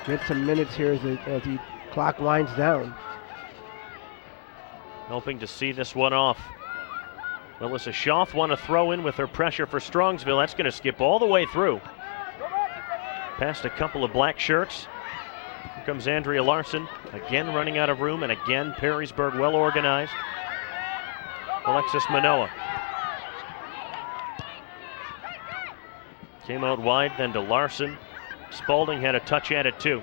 get some minutes here as the clock winds down. Hoping to see this one off. Melissa Schaaf won a throw in with her pressure for Strongsville. That's going to skip all the way through. Past a couple of black shirts. Here comes Andrea Larson, again running out of room, and again Perrysburg well organized. Alexis Manoa. Came out wide, then to Larson. Spalding had a touch at it too.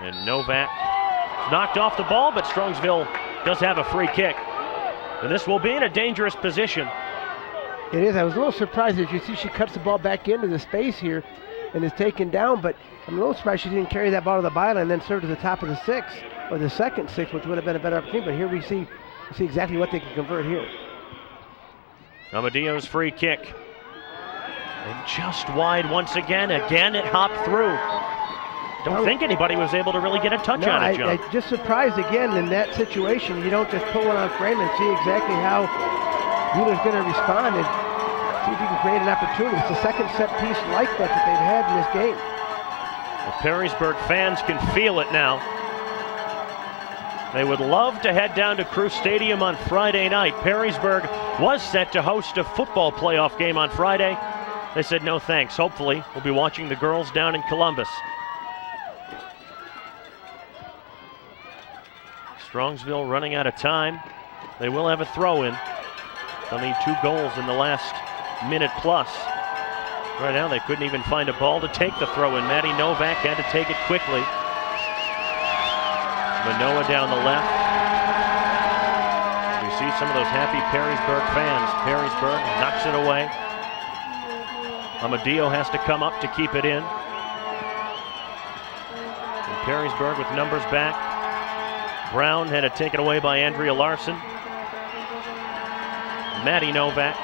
And Novak knocked off the ball, but Strongsville does have a free kick. And this will be in a dangerous position. It is. I was a little surprised as you see she cuts the ball back into the space here and is taken down, but I'm a little surprised she didn't carry that ball to the byline and then serve to the top of the 6, or the second 6, which would have been a better opportunity. But here we see exactly what they can convert here. Amadio's free kick. And just wide once again. Again, it hopped through. Don't think anybody was able to really get a touch on it, John. I just surprised again in that situation. You don't just pull one on frame and see exactly how Wheeler's going to respond and see if you can create an opportunity. It's the second set piece like that they've had in this game. The Perrysburg fans can feel it now. They would love to head down to Crew Stadium on Friday night. Perrysburg was set to host a football playoff game on Friday. They said no thanks. Hopefully, we'll be watching the girls down in Columbus. Strongsville running out of time. They will have a throw-in. They'll need 2 goals in the last minute plus. Right now, they couldn't even find a ball to take the throw-in. Maddie Novak had to take it quickly. Manoa down the left. You see some of those happy Perrysburg fans. Perrysburg knocks it away. Amadio has to come up to keep it in. And Perrysburg with numbers back. Brown had it taken away by Andrea Larson. Maddie Novak.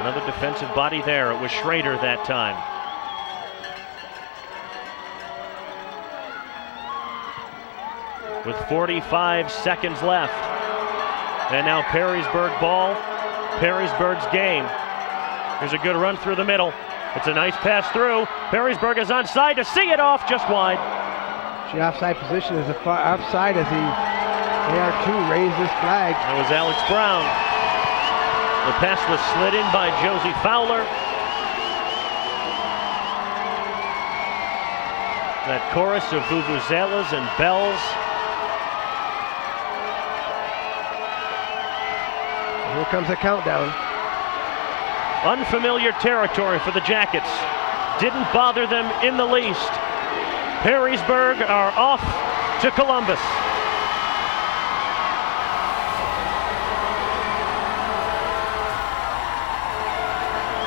Another defensive body there. It was Schrader that time. With 45 seconds left. And now Perrysburg ball. Perrysburg's game. Here's a good run through the middle. It's a nice pass through. Perrysburg is onside to see it off just wide. She offside position is offside as the AR2 raised this flag. That was Alex Brown. The pass was slid in by Josie Fowler. That chorus of vuvuzelas and bells. Here comes the countdown. Unfamiliar territory for the Jackets. Didn't bother them in the least. Perrysburg are off to Columbus.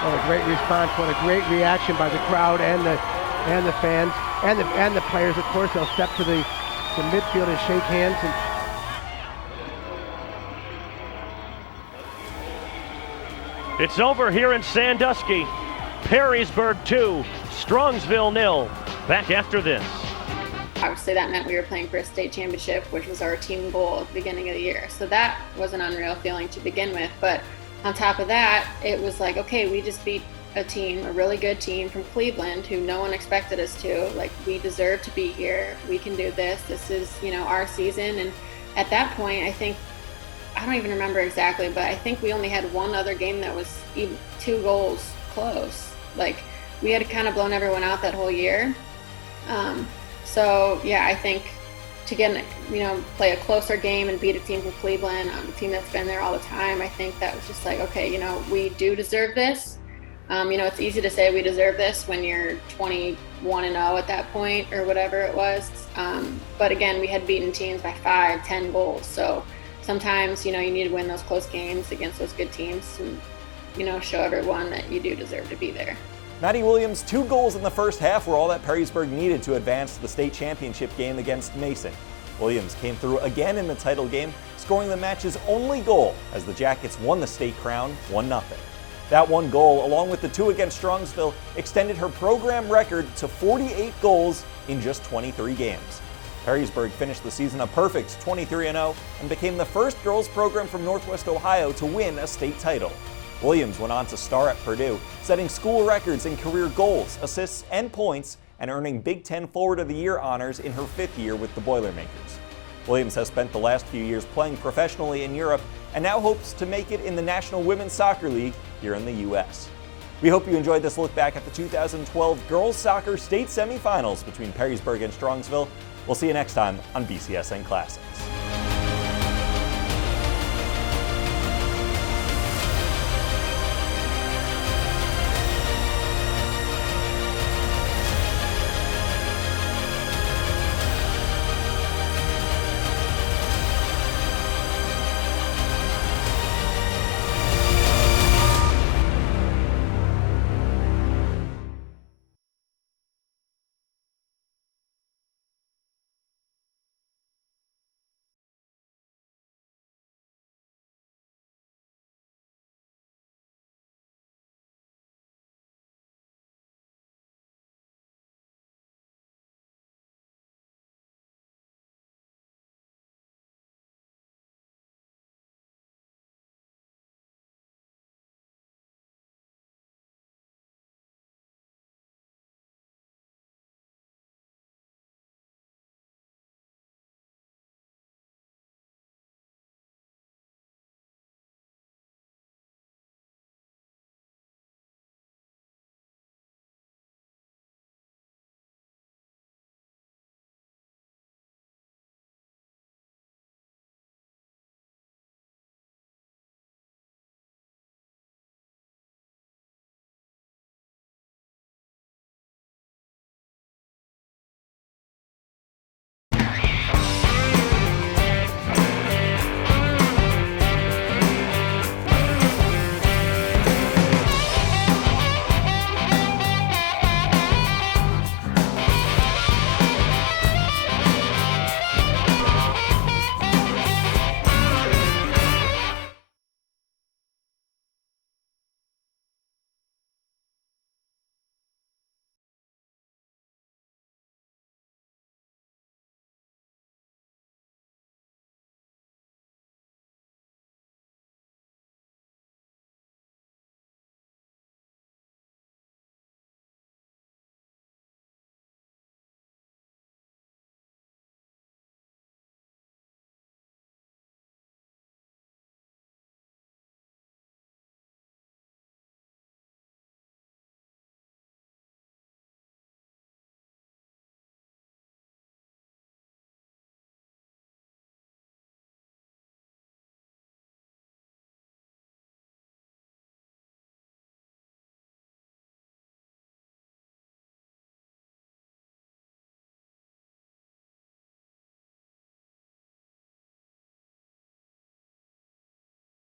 What a great response! What a great reaction by the crowd and the fans and the players. Of course, they'll step to the midfield and shake hands. And it's over here in Sandusky. Perrysburg 2, Strongsville 0. Back after this. Obviously that meant we were playing for a state championship, which was our team goal at the beginning of the year. So that was an unreal feeling to begin with. But on top of that, it was like, okay, we just beat a team, a really good team from Cleveland who no one expected us to. Like, we deserve to be here. We can do this. This is, you know, our season. And at that point, I don't even remember exactly, but I think we only had one other game that was even 2 goals close. Like, we had kind of blown everyone out that whole year. So yeah, I think to get, you know, play a closer game and beat a team from Cleveland, a team that's been there all the time, I think that was just like, okay, you know, we do deserve this. You know, it's easy to say we deserve this when you're 21-0 at that point or whatever it was. But again, we had beaten teams by 5, 10 goals. So sometimes, you know, you need to win those close games against those good teams and, you know, show everyone that you do deserve to be there. Maddie Williams' 2 goals in the first half were all that Perrysburg needed to advance to the state championship game against Mason. Williams came through again in the title game, scoring the match's only goal as the Jackets won the state crown 1-0. That 1 goal, along with the 2 against Strongsville, extended her program record to 48 goals in just 23 games. Perrysburg finished the season a perfect 23-0 and became the first girls program from Northwest Ohio to win a state title. Williams went on to star at Purdue, setting school records in career goals, assists, and points, and earning Big Ten Forward of the Year honors in her 5th year with the Boilermakers. Williams has spent the last few years playing professionally in Europe and now hopes to make it in the National Women's Soccer League here in the U.S. We hope you enjoyed this look back at the 2012 Girls Soccer State Semifinals between Perrysburg and Strongsville. We'll see you next time on BCSN Classics.